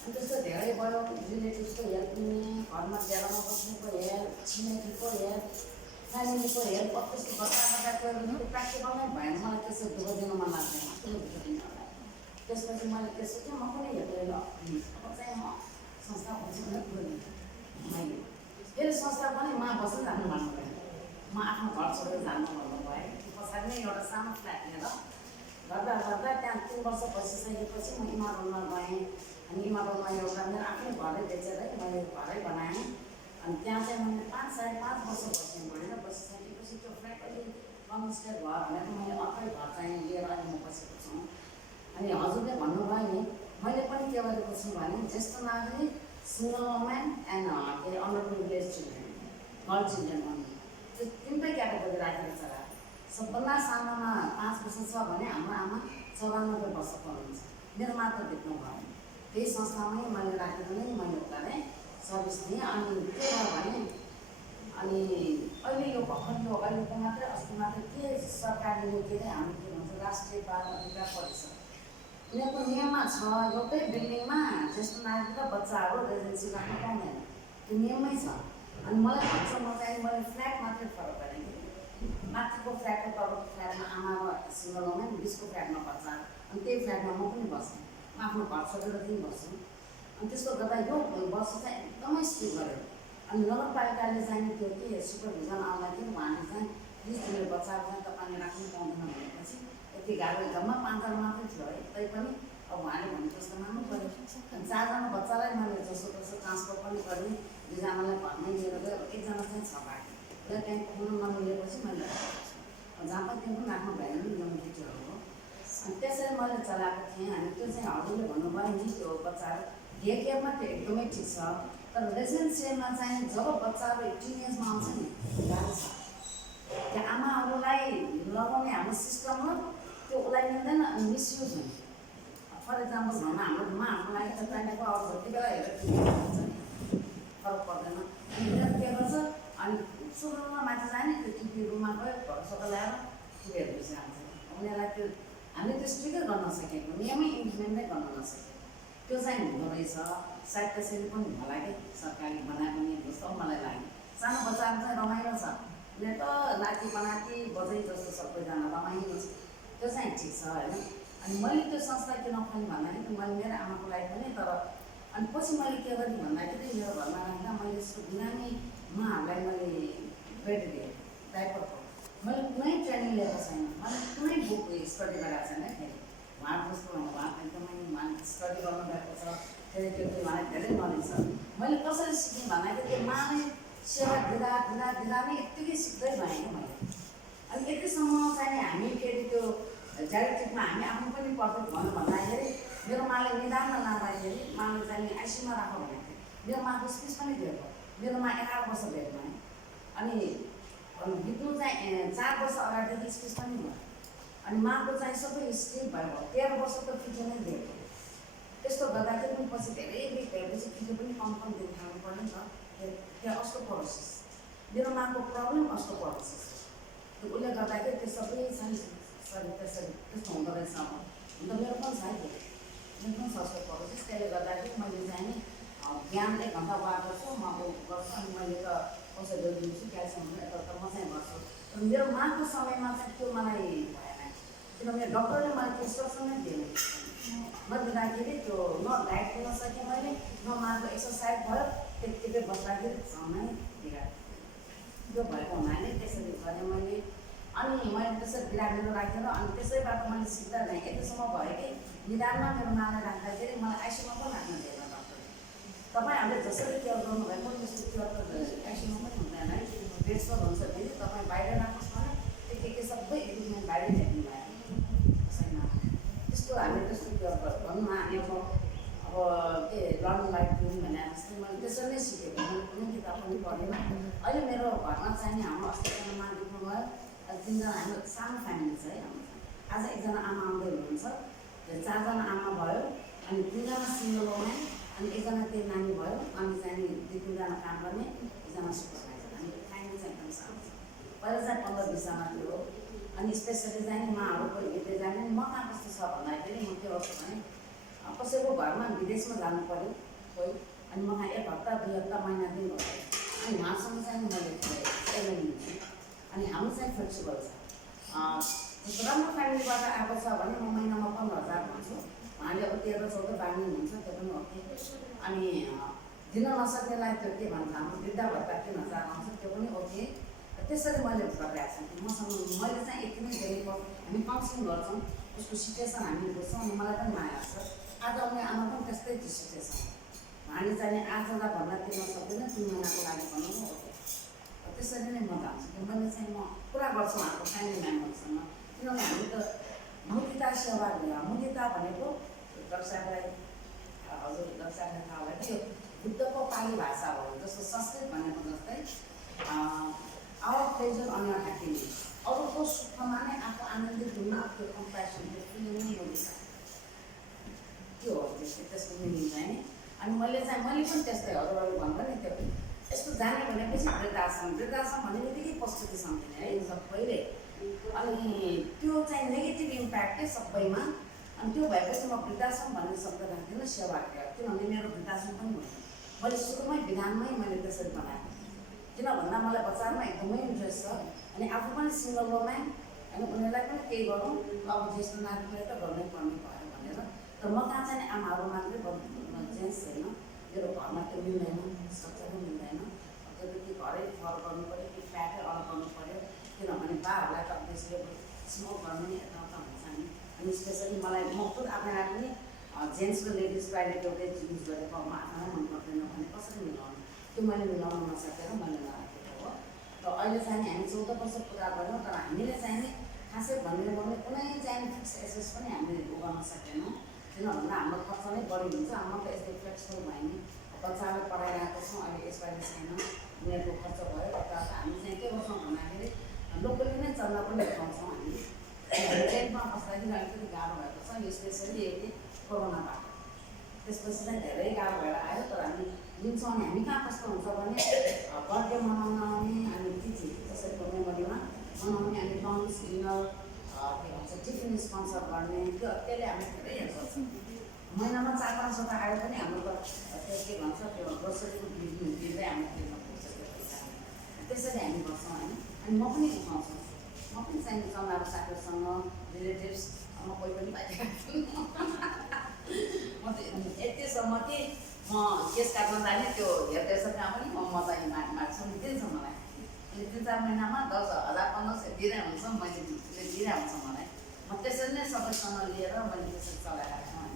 अनि त्यस्तो धेरै भयो, रिलेटिभ्सको हेल्प लिने, घरमा बेलामा बस्नुको हेल्प, छिमेकीको हेल्प, फ्यामिलीको हेल्प, त्यस्तो गर्दा गर्दा त्यो प्र्याक्टिकल नै भएन। मलाई त्यसो दुःख दिनु मन लाग्दैन, ठुलो दुःख दिनु होला। त्यसपछि मैले त्यसो चाहिँ म पनि हेर्दै ल अब चाहिँ म संस्था खोज्छु भने मैले फेरि संस्था पनि मा बसेर जानु भन्नुभयो। म आफ्नो घर छोडेर जानु भन्नुभयो। पछाडि नै एउटा सानो फ्ल्याट लिएर गर्दा गर्दा त्यहाँ 3 वर्ष बसिसकेपछि म इमारतमा गएँ। अनि इमारतमा एउटा मेरो आफ्नै घरै बेचेरै मैले घरै बनाएँ। अनि त्यहाँ चाहिँ मैले 5.5 वर्ष बसेँ। भनेर बसिसकेपछि त्यो फ्ल्याट अलि कन्स्टेट भयो भनेर मैले अर्कै घर चाहिँ लिएर अहिले म बसेको छु। अनि हजुरले भन्नुभयो नि, मैले पनि के गरेको छु भने ज्येष्ठ नागरिक, सिङ्गल वुमेन एन्ड के under privilege children, girl children भन्ने त्यो 3टै क्याटेगोरी राखेको छ। सबभन्दा सानोमा 5 वर्ष छ भने हाम्रो आमा 94 वर्षको हुनुहुन्छ। मेरो मात्र देख्नु भयो। त्यही संस्थामै मैले राखेर नै मैले गरेँ, सर्भिस दिएँ। अनि के भयो भने अनि अहिले यो भर्खर यो अहिलेको मात्रै अस्ति मात्रै के सरकारले के अरे हाम्रो के भन्छ राष्ट्रिय बाल अधिकार परिषद उनीहरूको नियममा छ, एउटै बिल्डिङमा ज्येष्ठ नागरिक र बच्चाहरू रेजिडेन्सी राख्न पाउँदैन, त्यो नियममै छ। अनि मलाई भन्छ म चाहिँ मैले फ्ल्याट मात्रै फरक गरेँ कि माथिको फ्ल्याटको तलको फ्ल्याटमा आमा र सिङ्गल वुमेन, 20को फ्ल्याटमा बच्चा, अनि त्यही फ्ल्याटमा म पनि बसेँ। म आफ्नो घर छोडेर त्यहीँ बस्छु। अनि त्यस्तो गर्दा यो वर्ष चाहिँ एकदमै स्ट्रिक्ट गर्यो। अनि नगरपालिकाले चाहिँ त्यो के सुपरभिजन आउँदाखेरि उहाँले चाहिँ प्लिज तिम्रो बच्चाहरू चाहिँ तपाईँले राख्नु पाउँदैन भनेपछि यति गाह्रो जम्मा 5 जना मात्रै थियो है, तैपनि अब उहाँले भने जस्तो मान्नु पऱ्यो। 4 जना बच्चालाई मैले जसो तसो ट्रान्सफर पनि गरेँ, 2 जनालाई घरमै लिएर गयो, 1 जना चाहिँ छ बाँकी। उसलाई त्यहाँ पुग्नु नमिलेपछि मैले राखेको छु। जहाँ पनि त्यो पनि राख्नु भएन नि, यङ केटीहरू हो। अनि त्यसरी मैले चलाएको थिएँ। अनि त्यो चाहिँ हजुरले भन्नुभयो नि त्यो बच्चाहरू डे केयरमा त्यो एकदमै ठिक छ, तर रेजिडेन्सियलमा चाहिँ जब बच्चाहरू 18 एजमा आउँछ नि गाह्रो छ। त्यहाँ आमाहरूलाई लगाउने हाम्रो सिस्टम हो त्यो उसलाई मिल्दैन, अनि मिसयुज हुन्छ। फर इक्जाम्पल भनौँ हाम्रोमा हाम्रो लागि त 24 आवर्स जति बेला हेरेर हुन्छ नि, फरक पर्दैन। अनि के गर्छ, अनि सुरुमा माथि जाने त्यो टिभी रुममा गयो, घरसक्क ल्याएर टिभी हेर्दैछ आउँछ। उनीहरूलाई त्यो हामीले त्यो स्ट्रिकै गर्न सकेको, नियमै इम्प्लिमेन्ट नै गर्न नसकेको, त्यो चाहिँ हुँदो रहेछ। सायद त्यसरी पनि होला कि सरकारले बनाएको नियम जस्तो मलाई लाग्यो। सानो बच्चाहरू चाहिँ रमाइलो छ, उनीहरू त नाति पनाति बजै जस्तो सबैजना रमाइलो छ, त्यो चाहिँ ठिक छ होइन। अनि मैले त्यो संस्था किन खोलेँ भन्दाखेरि मैले मेरो आमाको लागि पनि, तर अनि पछि मैले के गरेँ भन्दाखेरि मेरो घरमा राख्दा मैले यस्तो बिरामीमाहरूलाई मैले बेड दिएँ डाइपरको। मैले कुनै ट्रेनिङ लिएको छैन, मैले कुनै बुक स्टडी गरेको छैन। फेरि उहाँ जस्तो उहाँ एकदमै स्टडी गर्नुभएको छ, फेरि त्यो उहाँलाई धेरै नलेज छ। मैले कसरी सिकेँ भन्दाखेरि त्यो माले सेवा दिँदा दिँदा दिँदा नै यत्तिकै सिक्दै गएँ कि मैले। अनि यतिसम्म चाहिँ हामी फेरि त्यो च्यारिटीमा हामी आफू पनि पर्फेक्ट भन्नु भन्दाखेरि मेरो माले निदान नलाँदाखेरि माले चाहिँ आइसियुमा राख्नु भनेको थियो। मेरो माको स्पिच पनि दिएको, मेरो मा 11 वर्ष भेटमा। अनि बित्नु चाहिँ 4 वर्ष अगाडिदेखि स्पिच पनि भयो। अनि माको चाहिँ सबै स्ट्रिप भयो, 13 वर्ष त फिजो नै दिएको। त्यस्तो गर्दाखेरि पनि पछि धेरै बित भएपछि फिजो पनि कम दिन थाल्नु पर्यो नि त। त्यो अस्टोपोरोसिस मेरो माको प्रब्लम अस्टियोपोरोसिस त्यो उसले गर्दाखेरि त्यो सबै चाहिँ शरीर त्यसरी त्यस्तो हुँदो रहेछ अब हुन त मेरो पनि छ है मेरो पनि अस्टियोपोरोसिस त्यसले गर्दाखेरि मैले चाहिँ नि बिहान 1 घन्टा बार्दछु म गर्छु अनि मैले त औषधहरू दिन्छु क्याल्सियम यता म चाहिँ गर्छु तर मेरो माको समयमा चाहिँ त्यो मलाई भएन किनभने डक्टरले मलाई इन्स्ट्रक्सन नै दिएन नदिँदाखेरि त्यो न डाइट दिन सकेँ मैले न माको एक्सर्साइज भयो त्यतिकै बस्दाखेरि समय बिगाड्यो त्यो भएको हुनाले त्यसरी गरेँ मैले अनि मैले त्यसरी बिरामीहरू राखेर अनि त्यसैबाट मैले सिक्दा नै यतिसम्म भयो कि निदानमा मेरो मालाई राख्दाखेरि मलाई आइसियुमा पनि राख्नु दिएन डक्टरले तपाईँहरूले जसरी केयर गर्नुभएको त्यस्तो केयर त आइसियुमा पनि हुँदैन है बेडसर हुन्छ भने तपाईँ बाहिर राख्नुहोस् भने के सबै इक्विपमेन्ट बाहिर फ्याँक्नु भयो त्यस्तो हामीले त्यस्तो केयर भनौँ न हामी अब के लर्निङ लाइफ ड्रिम भने जस्तै मैले त्यसरी नै सिकेको मैले कुनै किताब पनि पढेन अहिले मेरो घरमा चाहिँ नि हाम्रो अस्तित्वमा मा देख्नुभयो 3 जना हाम्रो सानो फ्यामिली छ है हाम्रो आज 1 जना आमा आउँदै हुनुहुन्छ 4 जना आमा भयो अनि 3 जना सिङ्गल वुमेन अनि 1 जना त्यो नानी भयो अनि चाहिँ नि 2-3 जना काम गर्ने 1 जना सुपरभाइजर हामी फ्यामिली चाहिँ एकदम सानो छ पहिला चाहिँ 15-20 जना थियो अनि स्पेसली चाहिँ माहरू कोही हिँड्दै जाने म कहाँ कस्तो छ भन्दाखेरि म के गर्छु भने कसैको घरमा विदेशमा जानु पऱ्यो कोही अनि म कहाँ 1 हप्ता 2 हप्ता महिना दिन भयो अनि उहाँसँग चाहिँ मैले ट्रेनिङ लिन्छु अनि हाम्रो चाहिँ फ्लेक्सिबल छ राम्रो फ्यामिलीबाट आएको छ भने म महिनामा 15,000 भन्छु उहाँले अब 13-14 बाँड्नुहुन्छ त्यो पनि ओके अनि दिन नसक्नेलाई त्यो के भन्छ हाम्रो वृद्ध भत्ता 3,000 आउँछ त्यो पनि ओके त्यसरी मैले गरिरहेको छु मसँग मैले चाहिँ एकदमै धेरै हामी काउन्सिलिङ गर्छौँ उसको सिचुएसन हामी बुझ्छौँ अनि मलाई पनि माया लाग्छ आज आउने आमा पनि त्यस्तै सिचुएसन हामी चाहिँ आजलाई भन्दा तिर्न सक्दैन 3 महिनाको लागि भन्नु ओके त्यसरी नै म जान्छु मैले चाहिँ म पुरा गर्छु हाम्रो फ्यामिली मेम्बरसँग किनभने हामी त मुदिता सेवा मुदिता भनेको डाक्टर साहबलाई हजुर डाक्टर साहबले थाहा भयो कि यो बुद्धको पाली भाषा हो जस्तो संस्कृत भनेको जस्तै our pleasure on your happiness अरूको सुखमा नै आफू आनन्दित हुन त्यो कम्प्यासन त्यो फिलिङ नै मुदिता त्यो हो त्यसको मिनिङ चाहिँ अनि मैले पनि त्यस्तै हजुरहरू भन्दा नि त्यो यसको जाने भनेपछि वृद्धाश्रम भन्ने बित्तिकै प्रस्तुति सम्झिने है सबैले अनि त्यो चाहिँ नेगेटिभ इम्प्याक्ट है सबैमा अनि त्यो भएपछि म वृद्धाश्रम भन्ने शब्द राख्दिनँ सेवा किनभने मेरो वृद्धाश्रम पनि भयो मैले सुरुमै विधानमै मैले त्यसरी बनाएको किन भन्दा मलाई बचारमा एकदमै इन्ट्रेस्ट छ अनि आफू पनि सिङ्गल वुमेन अनि उनीहरूलाई पनि केही गरौँ अब ज्येष्ठ नागरिकले त गर्नै पर्ने भयो भनेर तर म कहाँ चाहिँ आमाहरू मात्रै जेन्ट्स छैन मेरो घरमा त्यो मिल्दैन स्ट्रक्चरै मिल्दैन त्यति घरै फर गर्नु पऱ्यो कि फ्याटै अलग गर्नु पऱ्यो किनभने बाहरूलाई त त्यसले स्मोक गर्नु नि यताउता हुन्छ नि अनि स्पेसली मलाई म खुद आफैलाई पनि जेन्ट्स र लेडिज टोइलेट एउटै युज गरेको म आफैलाई मन पर्दैन भने कसरी मिलाउनु त्यो मैले मिलाउन नसकेर मैले नराखेको हो र अहिले चाहिँ हामी 14 वर्ष पुरा गऱ्यौँ तर हामीले चाहिँ नि खासै भनेर भने कुनै चाहिँ फिक्स एसेस पनि हामीले गर्न सकेनौँ किन भन्दा हाम्रो खर्च नै बढी हुन्छ हाम्रो त यस्तै फ्लेक्सिबल भयो नि बच्चालाई पढाइरहेको छौँ अहिले यसपालि छैन उनीहरूको खर्च भयो यता हामी चाहिँ के गर्छौँ भन्दाखेरि लोकली नै चल्न पनि उठाउँछौँ हामी टेन्टमा बस्दाखेरि अलिकति गाह्रो भएको छ यो स्पेसली यति कोरोनाबाट त्यसपछि चाहिँ धेरै गाह्रो भएर आयो तर हामी लिन्छौँ अनि हामी कहाँ कस्तो हुन्छ भने बर्थडे मनाउन आउने अनि तिथि त्यसैको मेमोरीमा मनाउने अनि लन्च डिनर के भन्छ टिफिन स्पोन्सर गर्ने त्यसले हामी धेरै हेल्प गर्छौँ महिनामा 4-5 वटा आयो पनि हाम्रो त त्यो के भन्छ त्यो ग्रोसरीको बिल दिँदै हामी तिर्न पुग्छ त्यो पैसा त्यसरी हामी गर्छौँ होइन अनि म पनि उठाउँछु म पनि चाहिने चन्दाहरू साथीहरूसँग रिलेटिभ्स म कोही पनि पाइरहेको छु म त यतिसम्म कि म केस काट्न जाने त्यो हेर्दैछ कहाँ पनि म चाहिँ माग्छु नि दिन्छ मलाई अनि 3-4 महिनामा 10,000-15,000 दिइरहे हुन्छ मैले दिइरहेको हुन्छ मलाई म त्यसरी नै सबैसँग लिएर मैले त्यसरी चलाइरहेको छु होइन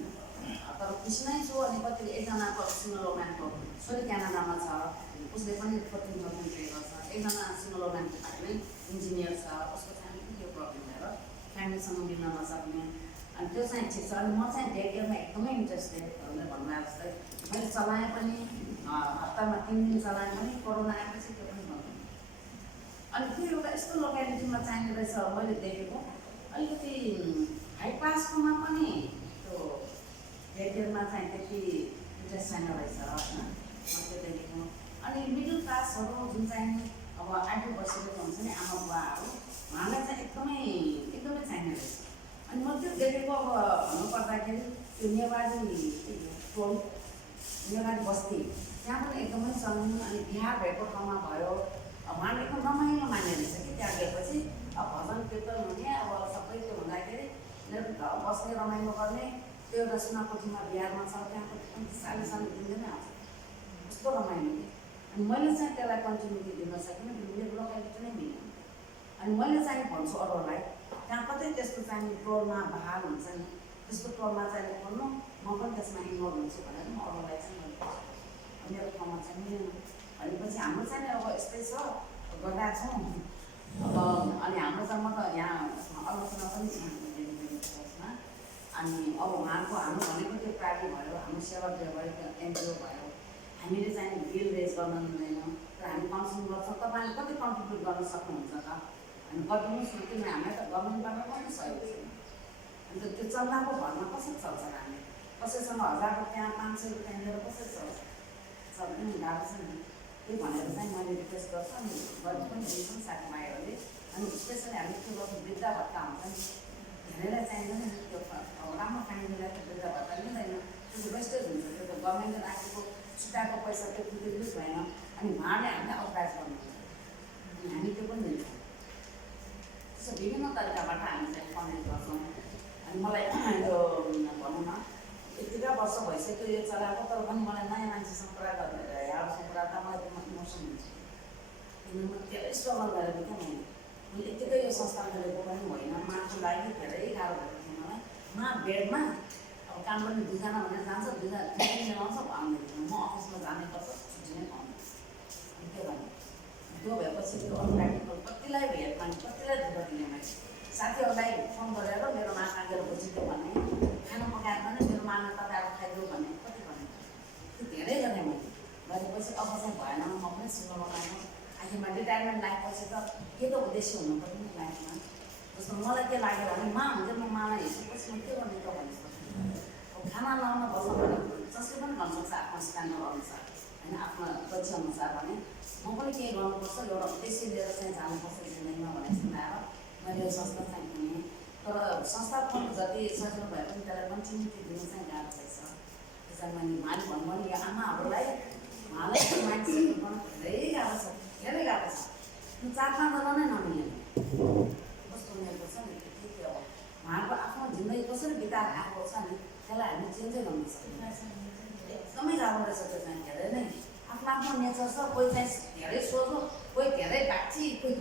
तर खुसी नै छु अनि कति एकजनाको सिङ्गल वुमेनको छोरी क्यानाडामा छ उसले पनि 14,000 पे गर्छ एकजना सिङ्गल वुमेनको भाइ इन्जिनियर छ उसको चाहिँ यो प्रब्लम भएर फ्यामिलीसँग मिल्न नसक्ने अनि त्यो चाहिँ ठिक छ अनि म चाहिँ डे केयरमा एकदमै इन्ट्रेस्टेड भनेर भन्नुभयो जस्तै मैले चलाएँ पनि हप्तामा 3 दिन चलाएँ पनि कोरोना आएपछि त्यो पनि भन्नु अनि त्यो एउटा यस्तो लोकालिटीमा चाहिने रहेछ मैले देखेको अलिकति हाई क्लासकोमा पनि त्यो डे केयरमा चाहिँ त्यति इन्ट्रेस्ट छैन रहेछ होइन म त्यो देखेको अनि मिडल क्लासहरू जुन चाहिँ अब अब 80 वर्षको हुन्छ नि आमा बुवाहरू उहाँलाई चाहिँ एकदमै चाहिने रहेछ। अनि म त्यो देखेको अब भन्नुपर्दाखेरि त्यो नेवारी टोल नेवारी बस्ती त्यहाँ पनि एकदमै छन्। अनि बिहा भएको ठाउँमा भयो उहाँले एकदम रमाइलो मान्ने रहेछ कि त्यहाँ गएपछि अब भजन कीर्तन हुने अब सबै त्यो हुँदाखेरि बस्ने रमाइलो गर्ने त्यो एउटा सुनाकोठीमा बिहारमा छ त्यहाँ सानो दिनमै आउँछ कस्तो रमाइलो कि। अनि मैले चाहिँ त्यसलाई कन्टिन्युटी दिन सकिनँ मेरो लोकालिटी नै मिल्यो। अनि मैले चाहिँ भन्छु अरूलाई त्यहाँ कतै त्यस्तो चाहिँ टोलमा बहाल हुन्छ नि त्यस्तो टोलमा चाहिँ खोल्नु म पनि त्यसमा इन्भल्भ हुन्छु भनेर म अरूलाई चाहिँ मैले मेरो ठाउँमा चाहिँ मिलेन। भनेपछि हाम्रो चाहिँ अब यस्तै छ गर्दा छौँ अब। अनि हाम्रो चाहिँ म त यहाँ आलोचना पनि छ त्यसमा। अनि अब उहाँको हाम्रो भनेको त्यो प्राली भयो हाम्रो सेवाग्राही भयो एनजिओ भयो हामीले चाहिँ बिल रेज गर्न मिल्दैन र हामी काउन्सिलिङ गर्छौँ। तपाईँले कति कन्ट्रिब्युट गर्न सक्नुहुन्छ त हामी गरिदिनुहोस् न। किनभने हामीलाई त गभर्मेन्टबाट पनि सहयोग छैन। अन्त त्यो चन्दाको भरमा कसरी चल्छ हामीले कसैसँग 1000 रुपियाँ 500 रुपियाँ लिएर कसरी चल्छ चल्दैन गाह्रो छ नि। त्यही भनेर चाहिँ मैले रिक्वेस्ट गर्छु। अनि गर्नु पनि दिन्छौँ साथीभाइहरूले। अनि स्पेसली हामी के गर्छौँ वृद्ध भत्ता हुन्छ नि धेरैलाई चाहिँदैन नि त्यो अब राम्रो फ्यामिलीलाई त वृद्ध भत्ता मिल्दैन त्यो त वेस्टेज हुन्छ। त्यो त गभर्मेन्टले राखेको छुट्याएको पैसा त्यो युज भएन। अनि उहाँले हामीलाई अप्राइज गर्नुहुन्छ अनि हामी त्यो पनि दिन्छौँ। त्यसो विभिन्न तरिकाबाट हामी चाहिँ कनेक्ट गर्छौँ। अनि मलाई यो भनौँ न यतिका वर्ष भइसक्यो यो चलाएको तर पनि मलाई नयाँ मान्छेसँग कुरा गरेर यहाँहरूसँग कुरा गर्दा मलाई त्यो इमोसन हुन्छ। किनभने म धेरै स्ट्रगल गरेको क्या मैले यतिकै यो संस्था गरेको पनि होइन। माको लागि धेरै गाह्रो भएको थियो मलाई। बेडमा अब काम गर्ने 2 जना भनेर जान्छ 2 जना 3 जना आउँछ आउँदैन म अफिसमा जानै पर्छ छुट्टी नै पाउँदैन। अनि के गर्नु त्यो भएपछि त्यो अनप्र्याक्टिकल कतिलाई भेट्न कतिलाई दुःख दिने मैले साथीहरूलाई फोन गरेर मेरो मा कागेर बसिदियो भने खाना पकाएर पनि मेरो मामा तपाईँहरू खाइदियो भने कति भने त्यो धेरै गरेँ मैले गरेपछि अब चाहिँ भएन म पनि सिङ्गल लगाएन। आखिरमा रिटायरमेन्ट लागेपछि त के त उद्देश्य हुनु पर्यो नि लाइफमा। जस्तो मलाई के लाग्यो भने मा हुन्छ म मालाई हेरेपछि म के गर्ने त भनिस् अब खाना लाउन बस्नु भने जसले पनि गर्न सक्छ आफ्नो स्ट्यान्डर्ड अनुसार होइन आफ्नो लक्ष्य अनुसार भने म पनि केही गर्नुपर्छ एउटा उद्देश्य लिएर चाहिँ जानुपर्छ जिन्दगीमा भने सुनाएर मैले यो संस्था चाहिँ किनेँ। तर संस्था खोल्नु जति सजिलो भए पनि त्यसलाई कन्टिन्युटी दिनु चाहिँ गाह्रो रहेछ। त्यसलाई मैले उहाँले भन्नु भने यो आमाहरूलाई उहाँलाई माइन्ड सेट गर्नु धेरै गाह्रो छ धेरै गाह्रो छ। 4-5 जना नै नमिल्ने कस्तो उनीहरूको छ नि के अब उहाँको आफ्नो जिन्दगी कसरी बिताएर आएको छ नि त्यसलाई हामी चेन्जै गर्न सक्दैन। एकदमै गाह्रो रहेछ त्यो चाहिँ धेरै नै आफ्नो नेचर छ। कोही चाहिँ धेरै सोझो कोही धेरै बाछी कोही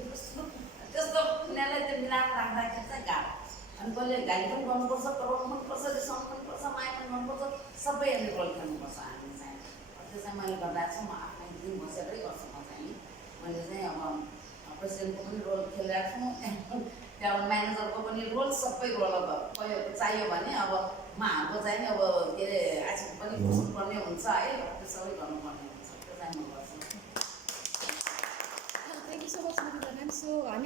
त्यस्तो उनीहरूलाई त्यो मिलाएर राख्दाखेरि चाहिँ गाह्रो। अनि कहिले गाली पनि गर्नुपर्छ कराउनु पनि पर्छ रिसाउनु पनि पर्छ माया पनि गर्नुपर्छ सबैहरूले रोल खेल्नुपर्छ हामी चाहिँ। त्यो चाहिँ मैले गर्दा चाहिँ म आफ्नै दिन बसेरै गर्छु। म चाहिँ मैले चाहिँ अब प्रेसिडेन्टको पनि रोल खेलिरहेको छु त्यहाँबाट म्यानेजरको पनि रोल सबै रोल अब चाहियो भने अब हाम्रो चाहिँ नि अब के अरे आइसिक पनि बुझ्नुपर्ने हुन्छ है त्यो सबै गर्नुपर्ने हुन्छ। त्यो चाहिँ म गर्छु। Thank you so much. So हामी